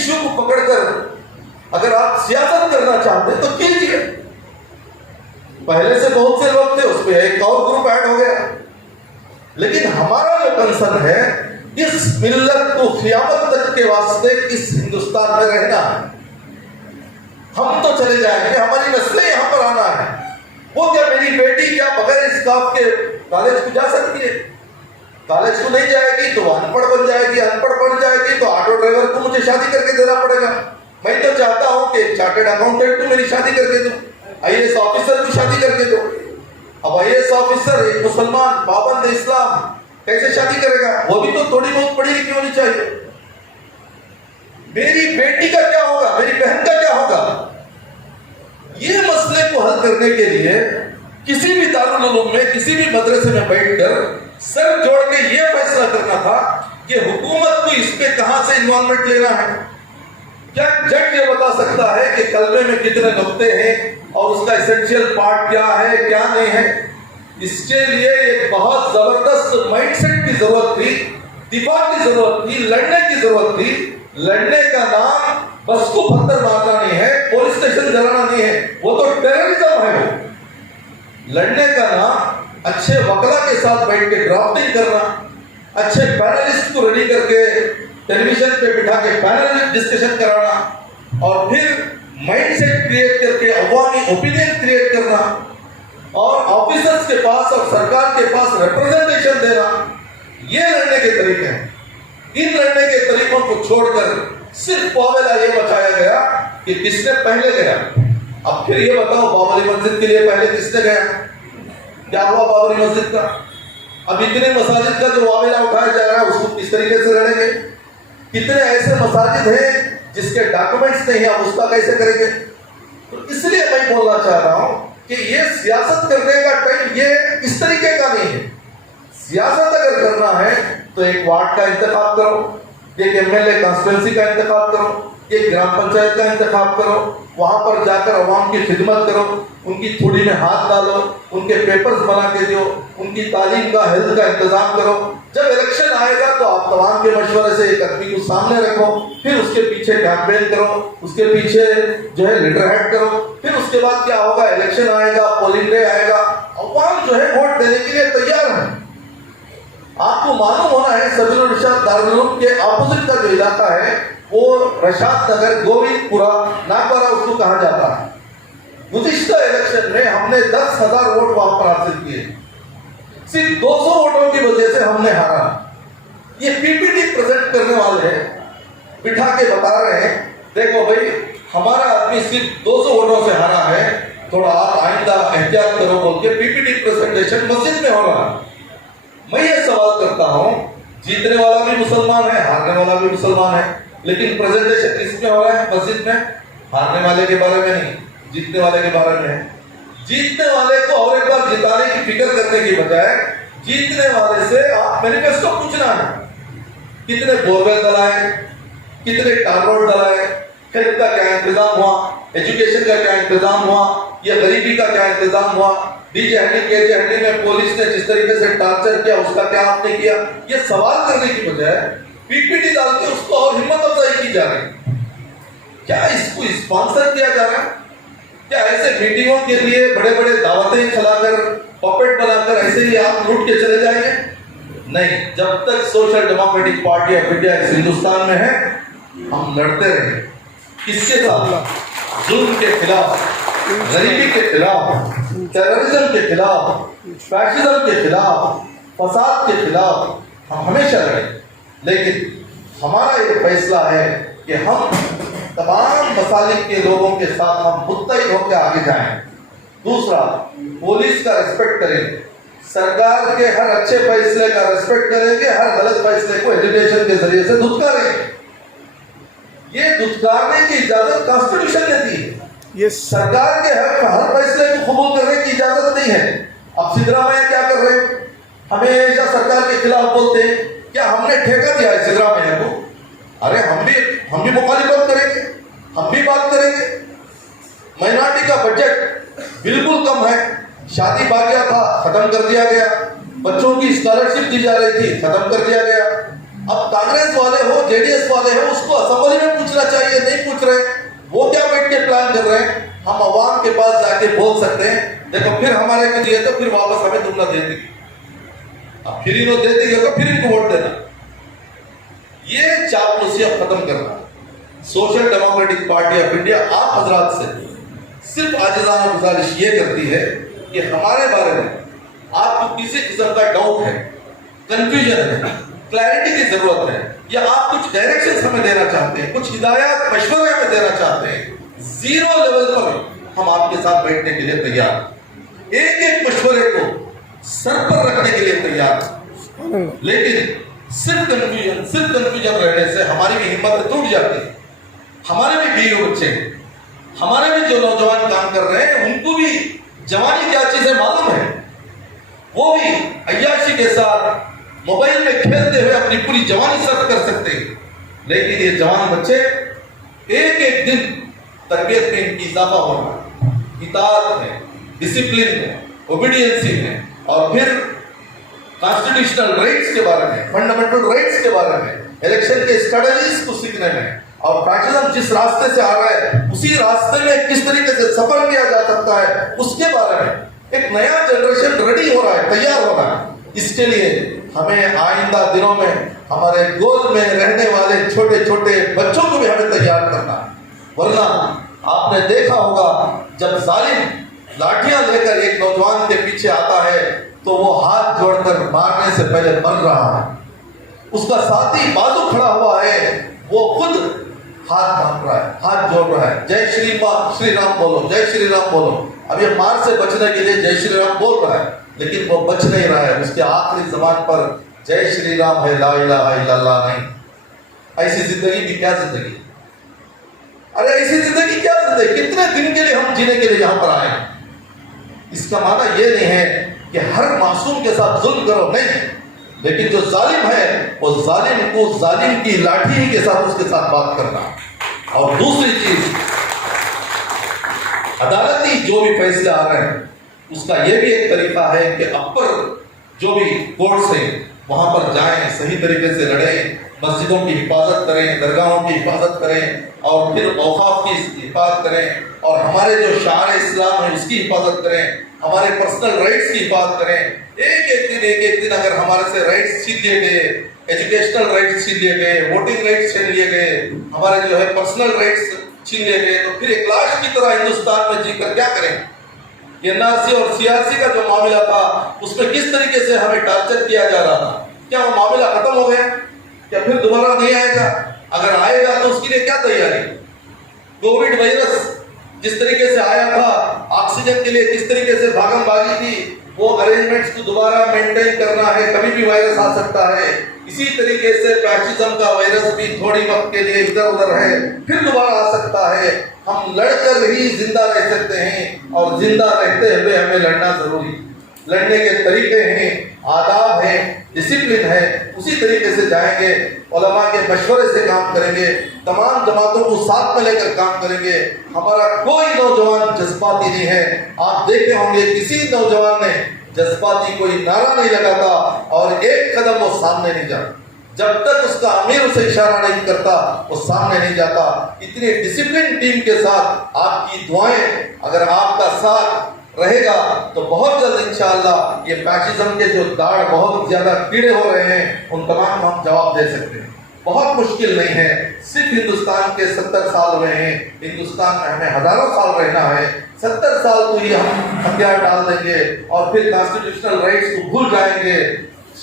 इश्यू को पकड़कर अगर आप सियासत करना चाहते तो कीजिए। पहले से बहुत से लोग थे, उसमें एक और ग्रुप ऐड हो गया। लेकिन हमारा जो कंसर्न है, इस मिल्लत को क़यामत तक के वास्ते इस हिंदुस्तान में रहना है। हम तो चले जाएंगे, हमारी नस्लें यहां पर आना है। वो क्या मेरी बेटी क्या बगैर स्काफ के कॉलेज को जा सकती है? कॉलेज को नहीं जाएगी तो अनपढ़ बन जाएगी, अनपढ़ बन जाएगी तो ऑटो ड्राइवर को मुझे शादी करके देना पड़ेगा। मैं तो चाहता हूं कि चार्टर्ड अकाउंटेंट को मेरी शादी करके दो, IAS ऑफिसर को शादी करके दो। अब IAS ऑफिसर एक मुसलमान पाबंद इस्लाम कैसे शादी करेगा? वो भी तो थोड़ी बहुत पढ़ी लिखी होनी चाहिए। मेरी बेटी का क्या होगा, मेरी बहन का क्या होगा? ये मसले को हल करने के लिए किसी भी दारुल उलूम में, किसी भी मदरसे में बैठकर सर जोड़ के ये फैसला करना था कि हुकूमत को इस पे कहां से इन्वॉल्वमेंट लेना है। क्या जज ये बता सकता है कि कलमे में कितने नुक्ते हैं और उसका एसेंशियल पार्ट क्या है, क्या नहीं है? इसके लिए एक बहुत जबरदस्त माइंडसेट की जरूरत थी, दिफा की जरूरत थी, लड़ने की जरूरत थी। लड़ने का नाम बस को पत्थर मारना नहीं है, पुलिस स्टेशन जलाना नहीं है, वो तो टेररिज्म है। वो लड़ने का नाम अच्छे वकला के साथ बैठ के ड्राफ्टिंग करना, अच्छे पैनलिस्ट को रेडी करके टेलीविजन पे बिठा के पैनल डिस्कशन कराना और फिर माइंडसेट क्रिएट करके अवामी ओपिनियन क्रिएट करना और ऑफिसर्स के पास और सरकार के पास रिप्रेजेंटेशन देना, ये लड़ने के तरीके हैं। इन लड़ने के तरीकों को छोड़कर सिर्फ पावेला ये बचाया गया कि किसने पहले गया। अब फिर ये बताओ, बाबरी मस्जिद के लिए पहले किसने गया? क्या हुआ बाबरी मस्जिद का? अब इतने मसाजिद का जो वावेला उठाया जा रहा है उसको किस तरीके से लड़ेंगे? कितने ऐसे मसाजिद हैं जिसके डॉक्यूमेंट्स नहीं है, अब उसका कैसे करेंगे? तो इसलिए मैं बोलना चाह रहा हूं कि ये सियासत करने का टाइम ये इस तरीके का नहीं है। सियासत अगर करना है तो एक वार्ड का इंतखाब करो, एक MLA कॉन्स्टिट्यूंसी का इंतखाब करो, एक ग्राम पंचायत का इंतखाब करो, वहां पर जाकर अवाम की खिदमत करो, उनकी थोड़ी में हाथ डालो, उनके पेपर्स बना के दो, उनकी तालीम का, हेल्थ का इंतजाम करो। जब इलेक्शन आएगा तो आप तमाम के मशवरे से एक आदमी को सामने रखो, फिर उसके पीछे कैंपेन करो, उसके पीछे जो है लीडर हेड करो। फिर उसके बाद क्या होगा, इलेक्शन आएगा, पोलिंग डे आएगा, अवाम जो है वोट देने के लिए तैयार है। आपको मालूम होना है सबील इरशाद दारुल उलूम के ऑपोजिट का जो इलाका है वो रशाद नगर, गोविंदपुरा, नागपारा उसको कहा जाता है। गुज़िश्ता इलेक्शन में हमने 10,000 वोट वहां पर हासिल किए, सिर्फ 200 वोटों की वजह से हमने हारा। ये PPT प्रेजेंट करने वाले हैं, बिठा के बता रहे हैं देखो भाई हमारा आदमी सिर्फ 200 वोटों से हारा है, थोड़ा आप आइंदा एहतियात करो बोल के PPT प्रेजेंटेशन मस्जिद में हो रहा है। मैं ये सवाल करता हूं, जीतने वाला भी मुसलमान है, हारने वाला भी मुसलमान है, लेकिन प्रेजेंटेशन किसमें हो रहा है? मस्जिद में। हारने वाले के बारे में नहीं, जीतने वाले के बारे में है। जीतने वाले को और एक बार जिताने की फिक्र करने की बजाय जीतने वाले से आप मैनिफेस्टो पूछना है, कितने बोरवेल डलाए, कितने टार रोड डलाए, हेल्थ का क्या इंतजाम हुआ, एजुकेशन का क्या इंतजाम हुआ, या गरीबी का क्या इंतजाम हुआ, DJHD KJHD में पुलिस ने जिस तरीके से टॉर्चर किया उसका क्या आपने किया? ये सवाल करने की बजाय PPT डाल के उसको और हिम्मत अफजाई की जा रही। क्या इसको स्पॉन्सर किया जा रहा है? क्या ऐसे मीटिंगों के लिए बड़े बड़े दावतें चलाकर, पपेट बनाकर ऐसे ही आप लूट के चले जाएंगे? नहीं, जब तक social democratic party of India इस हिंदुस्तान में है हम लड़ते रहेंगे। किसके साथ? जुल्म के खिलाफ, गरीबी के खिलाफ, टेररिज्म के खिलाफ, फैशिज्म के खिलाफ, फसाद के खिलाफ हम हमेशा लड़ेंगे। लेकिन हमारा ये फैसला है कि हम तमाम मसालिक के लोगों के साथ हम मुत्तहिद होकर आगे जाएं। दूसरा, पुलिस का रिस्पेक्ट करेंगे, सरकार के हर अच्छे फैसले का रिस्पेक्ट करेंगे, हर गलत फैसले को एजुकेशन के जरिए से धुतकारेंगे। ये धुतकारने की इजाजत कॉन्स्टिट्यूशन ने दी है। ये सरकार के हर फैसले को कबूल करने की इजाजत नहीं है। अब सिद्धरामैया क्या कर रहे हैं? हमेशा सरकार के खिलाफ बोलते हैं। क्या हमने ठेका दिया है सिद्धरामैया को? अरे हम भी मुखालिफत करेंगे, हम भी बात करेंगे। माइनॉरिटी का बजट बिल्कुल कम है, शादी बागिया था खत्म कर दिया गया, बच्चों की स्कॉलरशिप दी जा रही थी खत्म कर दिया गया, अब कांग्रेस वाले हो, जेडीएस वाले हो, उसको असेंबली में पूछना चाहिए, नहीं पूछ रहे। वो क्या बैठ के प्लान कर रहे हैं? हम अवाम के पास जाके बोल सकते हैं, देखो फिर हमारे को दिए तो फिर वापस हमें तुम ना दे देगी, अब फिर इन्हों दे देगी तो फिर इनको वोट देना। ये चापलूसी अब खत्म करना। Social democratic party of India आप हजरात से सिर्फ आजिज़ाना गुजारिश ये करती है कि हमारे बारे में आपको किसी किस्म का डाउट है, कंफ्यूजन है, क्लैरिटी की जरूरत है, या आप कुछ डायरेक्शंस हमें देना चाहते हैं, कुछ हिदायत मशवरे हमें देना चाहते हैं, जीरो लेवल पर हम आपके साथ बैठने के लिए तैयार, एक एक मशवरे को सर पर रखने के लिए तैयार। लेकिन सिर्फ कंफ्यूजन रहने से हमारी भी हिम्मत टूट जाती है। हमारे भी बीवी बच्चे, हमारे भी जो नौजवान काम कर रहे हैं, उनको भी जवानी क्या चीज है मालूम है। वो भी अय्याशी के साथ मोबाइल में खेलते हुए अपनी पूरी जवानी सर्व कर सकते हैं। लेकिन ये जवान बच्चे एक एक दिन तरबियत में इनकी इजाफा हो रहा है, इताअत में, डिसिप्लिन में, ओबीडियंसी में, और फिर कॉन्स्टिट्यूशनल राइट्स के बारे में, फंडामेंटल राइट्स के बारे में, इलेक्शन के स्ट्रेटजीज को सीखने में, और फैसिज्म जिस रास्ते से आ रहा है उसी रास्ते में किस तरीके से सफर किया जा सकता है उसके बारे में एक नया जनरेशन रेडी हो रहा है, तैयार हो रहा है। इसके लिए हमें आइंदा दिनों में हमारे गोद में रहने वाले छोटे छोटे बच्चों को भी हमें तैयार करना है। वरना आपने देखा होगा जब जालिम लाठियां लेकर एक नौजवान के पीछे आता है तो वो हाथ जोड़कर मारने से पहले मर रहा है, उसका साथी बाजू खड़ा हुआ है, वो खुद हाथ बांध रहा है, हाथ जोड़ रहा है, जय श्री राम बोलो, जय श्री राम बोलो। अब ये मार से बचने के लिए जय श्री राम बोल रहा है, लेकिन वो बच नहीं रहा है। उसके आखिरी ज़बान पर जय श्री राम है, ला इलाहा इल्लल्लाह नहीं। ऐसी जिंदगी की क्या जिंदगी? अरे ऐसी जिंदगी क्या जिंदगी? कितने दिन के लिए हम जीने के लिए यहाँ पर आए? इसका माना ये नहीं है कि हर मासूम के साथ जुल्म करो, नहीं, लेकिन जो जालिम है वो जालिम को जालिम की लाठी के साथ उसके साथ बात करना। और दूसरी चीज, अदालती जो भी फैसले आ रहे हैं उसका ये भी एक तरीका है कि अपर जो भी कोर्ट से वहां पर जाएं, सही तरीके से लड़ें, मस्जिदों की हिफाजत करें, दरगाहों की हिफाजत करें, और फिर औकाफ की हिफाजत करें, और हमारे जो शार इस्लाम है उसकी हिफाजत करें, हमारे पर्सनल राइट्स की हिफाजत करें। एक एक दिन अगर हमारे से राइट्स छीन लिए गए, एजुकेशनल राइट्स छीन लिए गए, वोटिंग राइट्स छीन लिए गए, हमारे जो है पर्सनल राइट्स छीन लिए गए, तो फिर एक लाश की तरह हिंदुस्तान में जीकर क्या करें? एनआरसी और सीआरसी का जो मामला था उसमें किस तरीके से हमें टॉर्चर किया जा रहा था, क्या वो मामला खत्म हो गया? क्या फिर दोबारा नहीं आएगा? अगर आएगा तो उसके लिए क्या तैयारी? कोविड वायरस जिस तरीके से आया था, ऑक्सीजन के लिए जिस तरीके से भागम भागी थी, वो अरेंजमेंट्स को दोबारा मेंटेन करना है, कभी भी वायरस आ सकता है। इसी तरीके से फैसिज्म का वायरस भी थोड़ी वक्त के लिए इधर उधर है, फिर दोबारा आ सकता है। हम लड़कर ही जिंदा रह सकते हैं, और जिंदा रहते हुए हमें लड़ना जरूरी। लड़ने के तरीके हैं, आदाब है, डिसिप्लिन है, उसी तरीके से जाएंगे, उलमा के मशवरे से काम करेंगे, तमाम जमातों को साथ में लेकर काम करेंगे। हमारा कोई नौजवान जज्बाती नहीं है। आप देखे होंगे किसी नौजवान ने जज्बाती कोई नारा नहीं लगाता और एक कदम वो सामने नहीं जाता, जब तक उसका अमीर उसे इशारा नहीं करता वो सामने नहीं जाता। इतनी डिसिप्लिन टीम के साथ आपकी दुआएं, अगर आपका साथ रहेगा तो बहुत जल्द इंशाअल्लाह ये फैसिज्म के जो दाढ़ बहुत ज्यादा कीड़े हो रहे हैं उन तमाम को हम जवाब दे सकते हैं। बहुत मुश्किल नहीं है, सिर्फ हिंदुस्तान के 70 साल हुए हैं, हिंदुस्तान में हमें हजारों साल रहना है। 70 साल तो ही हम हथियार डाल देंगे और फिर कॉन्स्टिट्यूशनल राइट्स को भूल जाएंगे,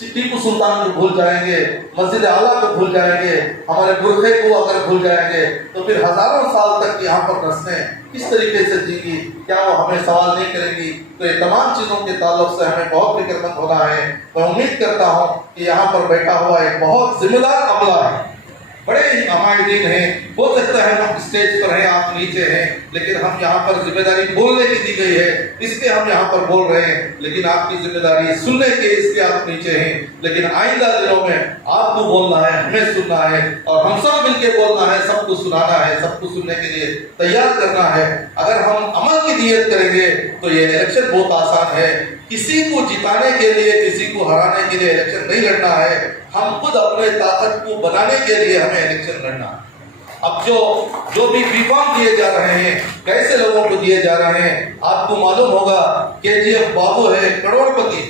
टीपू सुल्तान को भूल जाएंगे, मस्जिद आला को भूल जाएंगे, हमारे बुरखे को अगर भूल जाएंगे तो फिर हजारों साल तक यहाँ पर नस्लें किस तरीके से जीगी? क्या वो हमें सवाल नहीं करेंगी? तो ये तमाम चीज़ों के ताल्लुक से हमें बहुत फिक्रमंद होना है। मैं उम्मीद करता हूँ कि यहाँ पर बैठा हुआ एक बहुत जिम्मेदार अमला है, बड़े ही अमायदीन हैं। हो सकता है हम स्टेज पर हैं, आप नीचे हैं, लेकिन हम यहाँ पर जिम्मेदारी बोलने की दी गई है, इसलिए हम यहाँ पर बोल रहे हैं। लेकिन आपकी जिम्मेदारी सुनने की, इसलिए आप नीचे हैं। लेकिन आइंदा दिनों में आपको बोलना है, हमें सुनना है, और हम सब मिलकर बोलना है, सबको सुनाना है, सबको सुनने के लिए तैयार करना है। अगर हम अमल की नीयत करेंगे तो ये इलेक्शन बहुत आसान है। किसी को जिताने के लिए, किसी को हराने के लिए इलेक्शन नहीं लड़ना है। हम खुद अपने ताकत को बनाने के लिए हमें इलेक्शन लड़ना है। अब जो भी बीफॉर्म दिए जा रहे हैं, कैसे लोगों को दिए जा रहे हैं, आपको मालूम होगा केजीएफ बाबू है करोड़पति,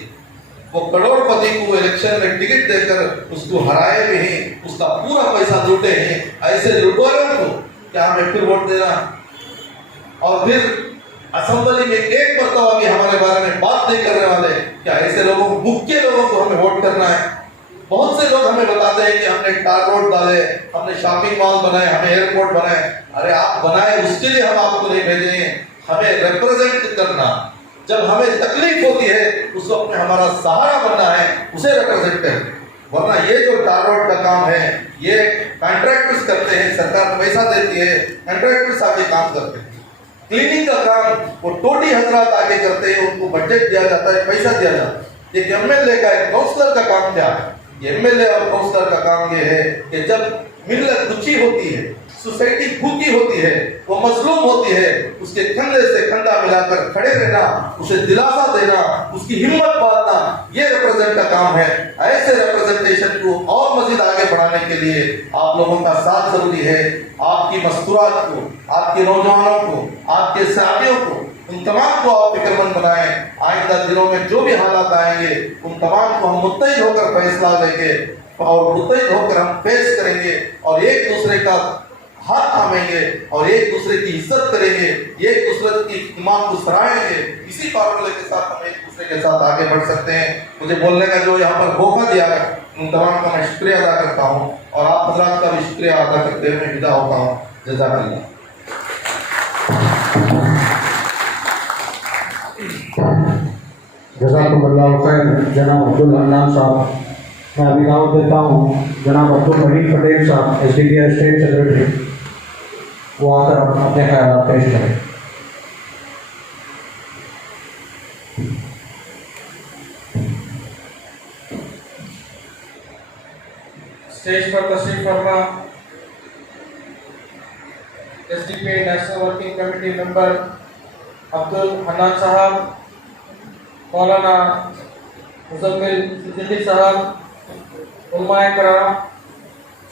वो करोड़पति को इलेक्शन में टिकट देकर उसको हराए भी हैं, उसका पूरा पैसा लूटे हैं। ऐसे लुटेरों को क्या हमें फिर वोट देना? और फिर असेंबली में एक मरतबा भी हमारे बारे में बात नहीं करने वाले, क्या ऐसे लोगों को, मुख्य लोगों को हमें वोट करना है? बहुत से लोग हमें बताते हैं कि हमने टार रोड डाले, हमने शॉपिंग मॉल बनाए, हमें एयरपोर्ट बनाए। अरे आप बनाए, उसके लिए हम आपको नहीं भेजे हैं, हमें रिप्रेजेंट करना। जब हमें तकलीफ होती है उस वक्त में हमारा सहारा बनना है, उसे रिप्रेजेंट करें। वरना ये जो टार रोड का काम है, ये कॉन्ट्रैक्टर्स करते हैं, सरकार पैसा देती है, कॉन्ट्रैक्टर्स आके काम करते हैं। क्लीनिंग का काम वो टोटी हजरात आके करते हैं, उनको बजट दिया जाता है, पैसा दिया जाता है। एक एमएलए का, एक काउंसलर का काम क्या है? एमएलए और काउंसलर का काम ये है कि जब मिल्लत दुखी होती है, सोसाइटी भूखी होती है, वो मजलूम होती है, उसके कंधे से कंधा मिलाकर खड़े रहना, उसे दिलासा देना, उसकी हिम्मत बांधना, ये रिप्रेजेंट का काम है। ऐसे रिप्रेजेंटेशन को और मजीद आगे बढ़ाने के लिए आप लोगों का साथ जरूरी है। आपकी मस्तूरात को, आपके नौजवानों को, आपके साथियों को, उन तमाम को आप फिक्रमंद बनाएं। आइंदा दिनों में जो भी हालात आएंगे, उन तमाम को हम मुत्तहिद होकर फैसला लेंगे और मुत्तहिद होकर हम पेश करेंगे और एक दूसरे का हाथ थामेंगे और एक दूसरे की इज्जत करेंगे, एक दूसरे की इमाम को सराहेंगे। इसी फार्मूले के साथ हम एक दूसरे के साथ आगे बढ़ सकते हैं। मुझे बोलने का जो यहाँ पर मौका दिया है, उन तमाम का मैं शुक्रिया अदा करता हूँ और आप हजरात का भी शुक्रिया अदा करते हुए मैं विदा होता हूँ। जज़ाकल्लाह। जज़ाकुमुल्लाह खैर जनाब अब्दुल हन्नान साहब। मैं अभी दावत देता हूँ जनाब अब्दुल रहीम पटेल साहब, SDPI स्टेट सेक्रेटरी, वो आकर अपने ख्याल पेश करें। स्टेज पर तशरीफ फरमा SDPI national working committee member Abdul Hannan साहब, मौलाना मुजम्मिल सिद्दीकी साहब, उलमाए कराम,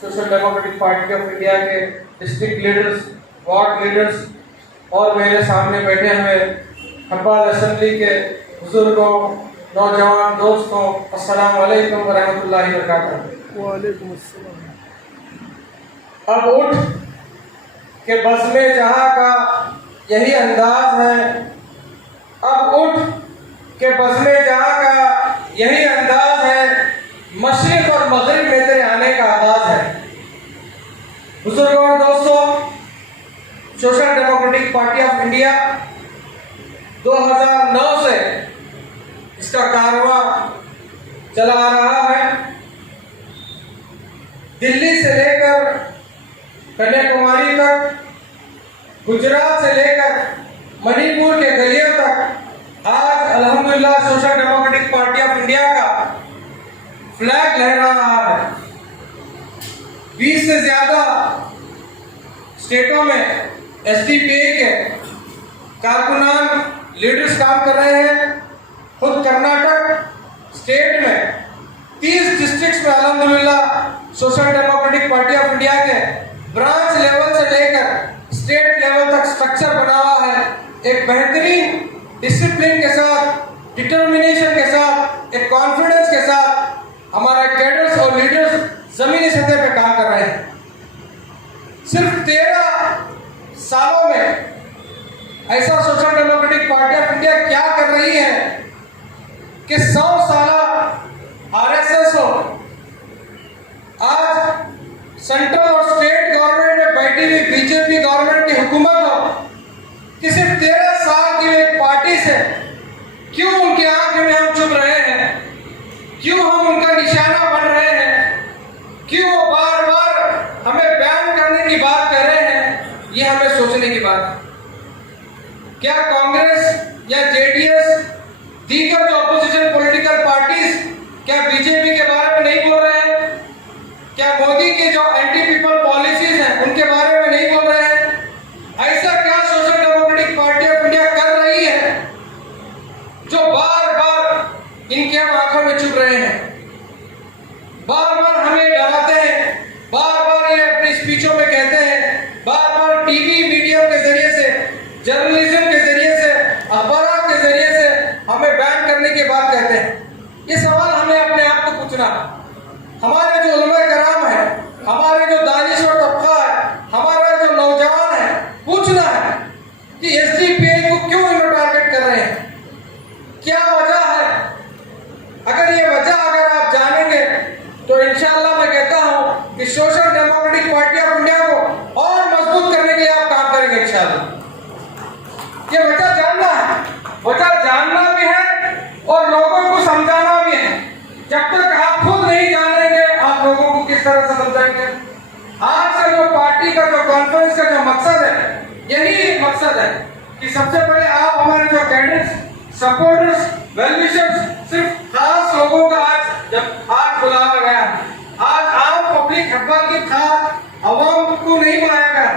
social democratic party of India के डिस्ट्रिक्ट लीडर्स, वार्ड लीडर्स और मेरे सामने बैठे हुए हब्बाल असेंबली के बुजुर्गों, नौजवान दोस्तों, अस्सलाम वालेकुम व रहमतुल्लाहि व बरकातहू। वालेकुम अस्सलाम। अब उठ के बज़्मे जहां का यही अंदाज है, अब उठ के बज़्मे जहां का यही अंदाज है, मशरिक़ और मग़रिब में तेरे आने का आगाज है। बुजुर्गों और दोस्तों, social democratic party of India 2009 से इसका कारवां चला आ रहा है। दिल्ली से लेकर कन्याकुमारी तक, गुजरात से लेकर मणिपुर के गलियों तक आज अल्हम्दुलिल्लाह social democratic party of India का फ्लैग लहरा रहा है। 20 से ज्यादा स्टेटों में SDPI के कारकुनान लीडर्स काम कर रहे हैं। खुद कर्नाटक स्टेट में 30 डिस्ट्रिक्ट्स में अल्हम्दुलिल्लाह social democratic party of India के ब्रांच लेवल से लेकर स्टेट लेवल तक स्ट्रक्चर बना हुआ है। एक बेहतरीन डिसिप्लिन के साथ, डिटर्मिनेशन के साथ, एक कॉन्फिडेंस के साथ हमारा कैडर्स और लीडर्स जमीनी सतह पे काम कर रहे हैं। सिर्फ 13 सालों में ऐसा social democratic party of India क्या कर रही है कि 100 साल RSS हो, आज सेंट्रल और स्टेट गवर्नमेंट में बैठी हुई बीजेपी गवर्नमेंट की हुकूमत हो कि सिर्फ 13 साल की एक पार्टी से क्यों उनकी आंख में हम चुभ रहे हैं, क्यों हम उनका निशाना बन रहे हैं, क्यों वो बार बार हमें बैन करने की बात कर रहे हैं, ये हमें सोचने की बात है। क्या कांग्रेस या JDS, दीगर जो अपोजिशन पॉलिटिकल पार्टीज क्या बीजेपी के बारे में नहीं बोल रहे हैं? क्या मोदी के जो एंटी पीपल पॉलिसीज हैं उनके बारे में नहीं बोल रहे हैं? ऐसा क्या social democratic party of India कर रही है जो बार बार जर्नलिज्म के जरिए से, अखबार के जरिए से हमें बैन करने की बात कहते हैं। ये सवाल हमें अपने आप को पूछना, हमारे जो उलमा कराम है, हमारे जो दानिश्वर तबका है, हमारे जो नौजवान है, पूछना है कि एसडीपीआई को क्यों इन्हें टारगेट कर रहे हैं, क्या वजह है। अगर ये वजह अगर आप जानेंगे तो इंशाअल्लाह मैं कहता हूं कि social democratic party of India को और मजबूत करने के लिए आप काम करेंगे इंशाअल्लाह। ये वजह जानना है, वजह जानना भी है और लोगों को समझाना भी है। जब तक आप खुद नहीं जानेंगे आप लोगों को किस तरह से समझाएंगे। आज का जो पार्टी का जो कॉन्फ्रेंस का जो मकसद है, यही मकसद है कि सबसे पहले आप हमारे जो कैडेट्स, सपोर्टर्स, वेलविशर्स, सिर्फ खास लोगों का आज बुलाया गया। आज आम पब्लिक हकबार की खास अवाम को नहीं बुलाया गया।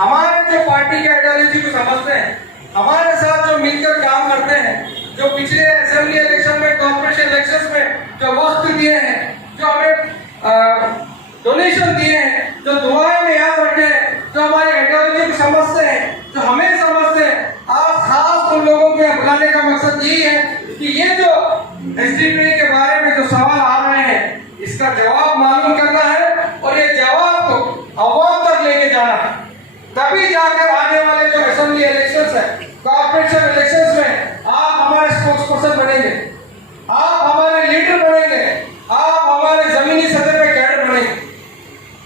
हमारे जो पार्टी के आइडियोलॉजी को समझते हैं, हमारे साथ जो मिलकर काम करते हैं, जो पिछले असेंबली इलेक्शन में, कॉर्पोरेशन इलेक्शन में जो वक्त दिए हैं, जो हमें डोनेशन दिए हैं, जो दुआएं में याद रखे हैं, जो हमारी आइडियोलॉजी को समझते हैं, जो हमें समझते हैं, आज खास उन लोगों को बुलाने का मकसद यही है कि ये जो एसडीपीआई के बारे में जो सवाल आ रहे हैं, इसका जवाब मालूम करना है और ये जवाब को अवाम तक लेके जाना है। तभी जाकर आने वाले जो असेंबली इलेक्शंस है, कॉर्पोरेशन इलेक्शंस में आप हमारे स्पोक्सपर्सन बनेंगे, आप हमारे लीडर बनेंगे, आप हमारे जमीनी सतह पे कैडर बनेंगे।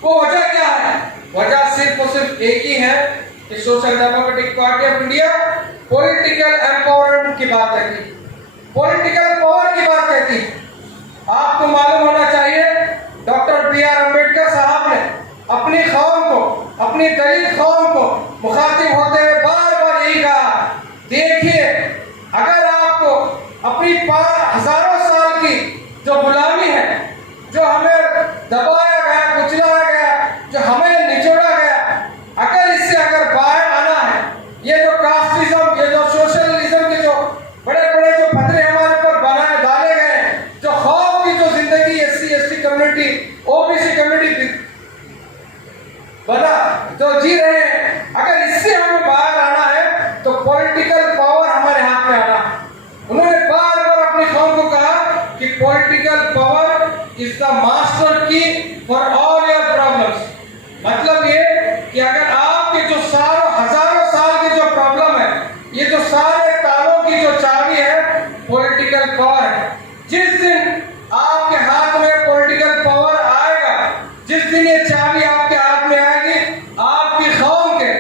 वो वजह क्या है? वजह सिर्फ और सिर्फ एक ही है कि social democratic party of India political empowerment की बात करती है, पॉलिटिकल पावर की बात कहती है। आपको मालूम होना चाहिए डॉक्टर बी.आर. अम्बेडकर साहब ने अपनी कौम को, अपनी दलित कौम को मुखातिब होते हुए बार बार यही कहा, देखिए अगर आपको अपनी हजारों साल की जो गुलामी है, जो हमें दबाया गया, कुचला गया, जो हमें निचोड़ा गया, अगर इससे अगर बाहर आना है, ये जो कास्टिज्म, ये जो सोशलिज्म के जो बड़े बड़े जो खतरे हमारे पर बनाए डाले गए, जो खौफ की जो जिंदगी एससी कम्युनिटी, ओबीसी कम्युनिटी बना जो जी रहे हैं, अगर इससे हमें बाहर आना है तो पॉलिटिकल पावर हमारे हाथ में आना है। उन्होंने बार बार अपनी कौम को कहा कि political power is the master की फॉर ऑल योर प्रॉब्लम्स। मतलब ये कि अगर आपके जो हजारों साल के जो प्रॉब्लम है, ये जो सारे तालों की जो चाबी है, पॉलिटिकल पावर है। जिस दिन आपके हाथ में पॉलिटिकल पावर आएगा, जिस दिन ये चाबी आपके हाथ में आएगी, आपकी कौम के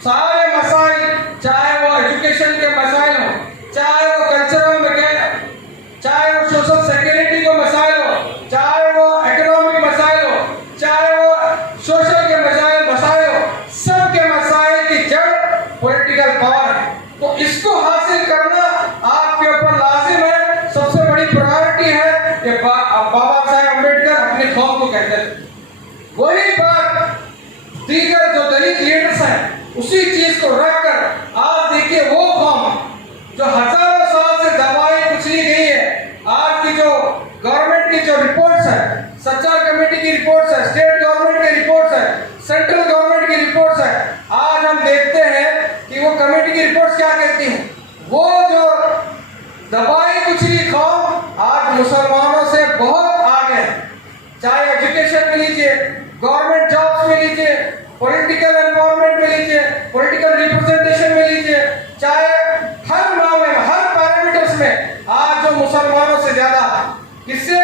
सारे मसाइल, चाहे वो एजुकेशन के मसाइल हो, चाहे वो कल्चरल में, चाहे वो सोशल सिक्योरिटी के मसाइल हो, चाहे वो इकोनॉमिक मसाइल हो, चाहे वो सोशल के मसाइल हो, सब के मसाइल की जड़ पॉलिटिकल पावर है। तो इसको हासिल करना आपके ऊपर लाजिम है, सबसे बड़ी प्रायोरिटी है। ये बाबा साहेब अम्बेडकर अपने कौम को कहते थे। वही बात दीगर जो दलित लीडर्स हैं, उसी चीज को रखकर आज देखिए वो कौम जो हजारों साल से दबाई कुचली गई है, आज की जो गवर्नमेंट की जो रिपोर्ट्स है, सच्चा कमेटी की रिपोर्ट्स है, स्टेट गवर्नमेंट की रिपोर्ट्स है, सेंट्रल गवर्नमेंट की रिपोर्ट्स है, आज हम देखते हैं कि वो कमेटी की रिपोर्ट्स क्या कहती हैं। वो जो दबाई कुचली कौम आज मुसलमानों से बहुत आगे है, चाहे एजुकेशन में लीजिए, गवर्नमेंट जॉब्स में लीजिए, पॉलिटिकल एम्पावरमेंट में लीजिए, पॉलिटिकल रिप्रेजेंटेशन में लीजिए, चाहे हर मामले में, हर पैरामीटर्स में आज जो मुसलमानों से ज्यादा किससे,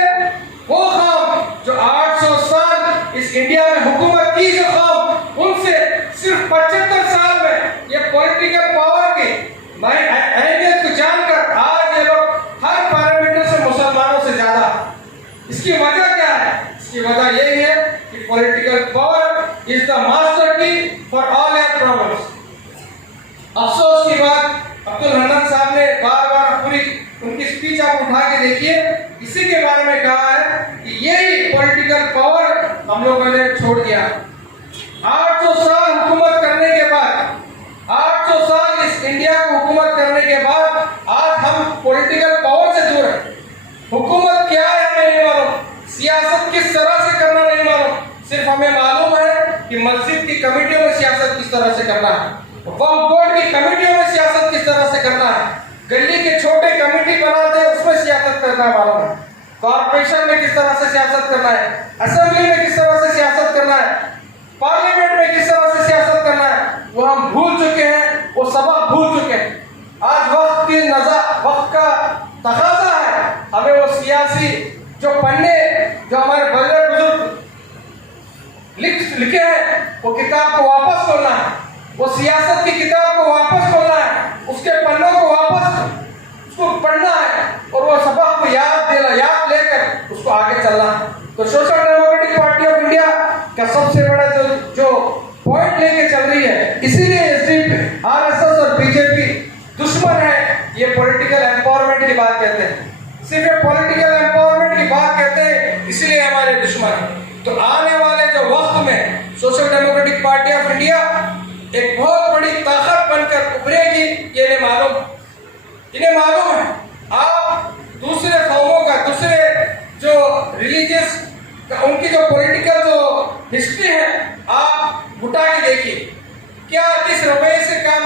वो कौम जो 800 साल इस इंडिया में हुकूमत की, जो कौम उनसे सिर्फ 75 साल में ये पॉलिटिकल पावर की अहमियत को जानकर आज ये लोग हर पैरामीटर से मुसलमानों से ज्यादा। इसकी वजह क्या है? इसकी वजह यही है कि political power is the master की फॉर ऑल योर प्रॉब्लम्स। अफसोस की बात, अब्दुल हन्नान साहब ने बार बार पूरी उनकी स्पीच आप उठा के देखिए, इसी के बारे में कहा है कि यही पॉलिटिकल पावर हम लोगों ने छोड़ दिया। 800 साल हुकूमत करने के बाद, 800 साल इस इंडिया को हुकूमत करने के बाद आज हम पॉलिटिकल पावर से दूर हैं। हुकूमत क्या है हमें नहीं मालूम, सियासत किस तरह से करना नहीं मालूम, सिर्फ हमें मालूम है कि मस्जिद की कमेटियों में सियासत किस तरह से करना है। वक्फ बोर्ड की कमेटियों में सियासत किस तरह से करना है, गली के छोटे कमेटी बनाते हैं उसमें सियासत करना है मालूम है, कॉर्पोरेशन में किस तरह से सियासत करना है, असेंबली में किस तरह से सियासत करना है, पार्लियामेंट में किस तरह से सियासत करना है, वो हम भूल चुके हैं, वो सबक भूल चुके हैं। आज वक्त का तकाजा है, हमें वो सियासी जो पन्ने जो हमारे बड़े बुजुर्ग लिखे हैं वो किताब को वापस खोलना है, वो सियासत की किताब को वापस खोलना है, उसके पन्नों को वापस उसको पढ़ना है और वो सबक को याद लेकर उसको आगे चलना है। तो social democratic party of India का सबसे बड़ा जो पॉइंट लेके चल रही है, इसीलिए एसडीपी, आरएसएस और बीजेपी दुश्मन है, ये पॉलिटिकल एम्पावरमेंट की बात कहते हैं, सिर्फ ये पॉलिटिकल एम्पावरमेंट की बात कहते हैं, इसलिए हमारे दुश्मन है। तो आने वाले जो वक्त में social democratic party of India एक बहुत बड़ी ताकत बनकर उभरेगी, ये इन्हें मालूम है। आप दूसरे कौमों का, दूसरे जो रिलीजियस उनकी जो पॉलिटिकल जो हिस्ट्री है आप उठा के देखिए, क्या किस रवैये से काम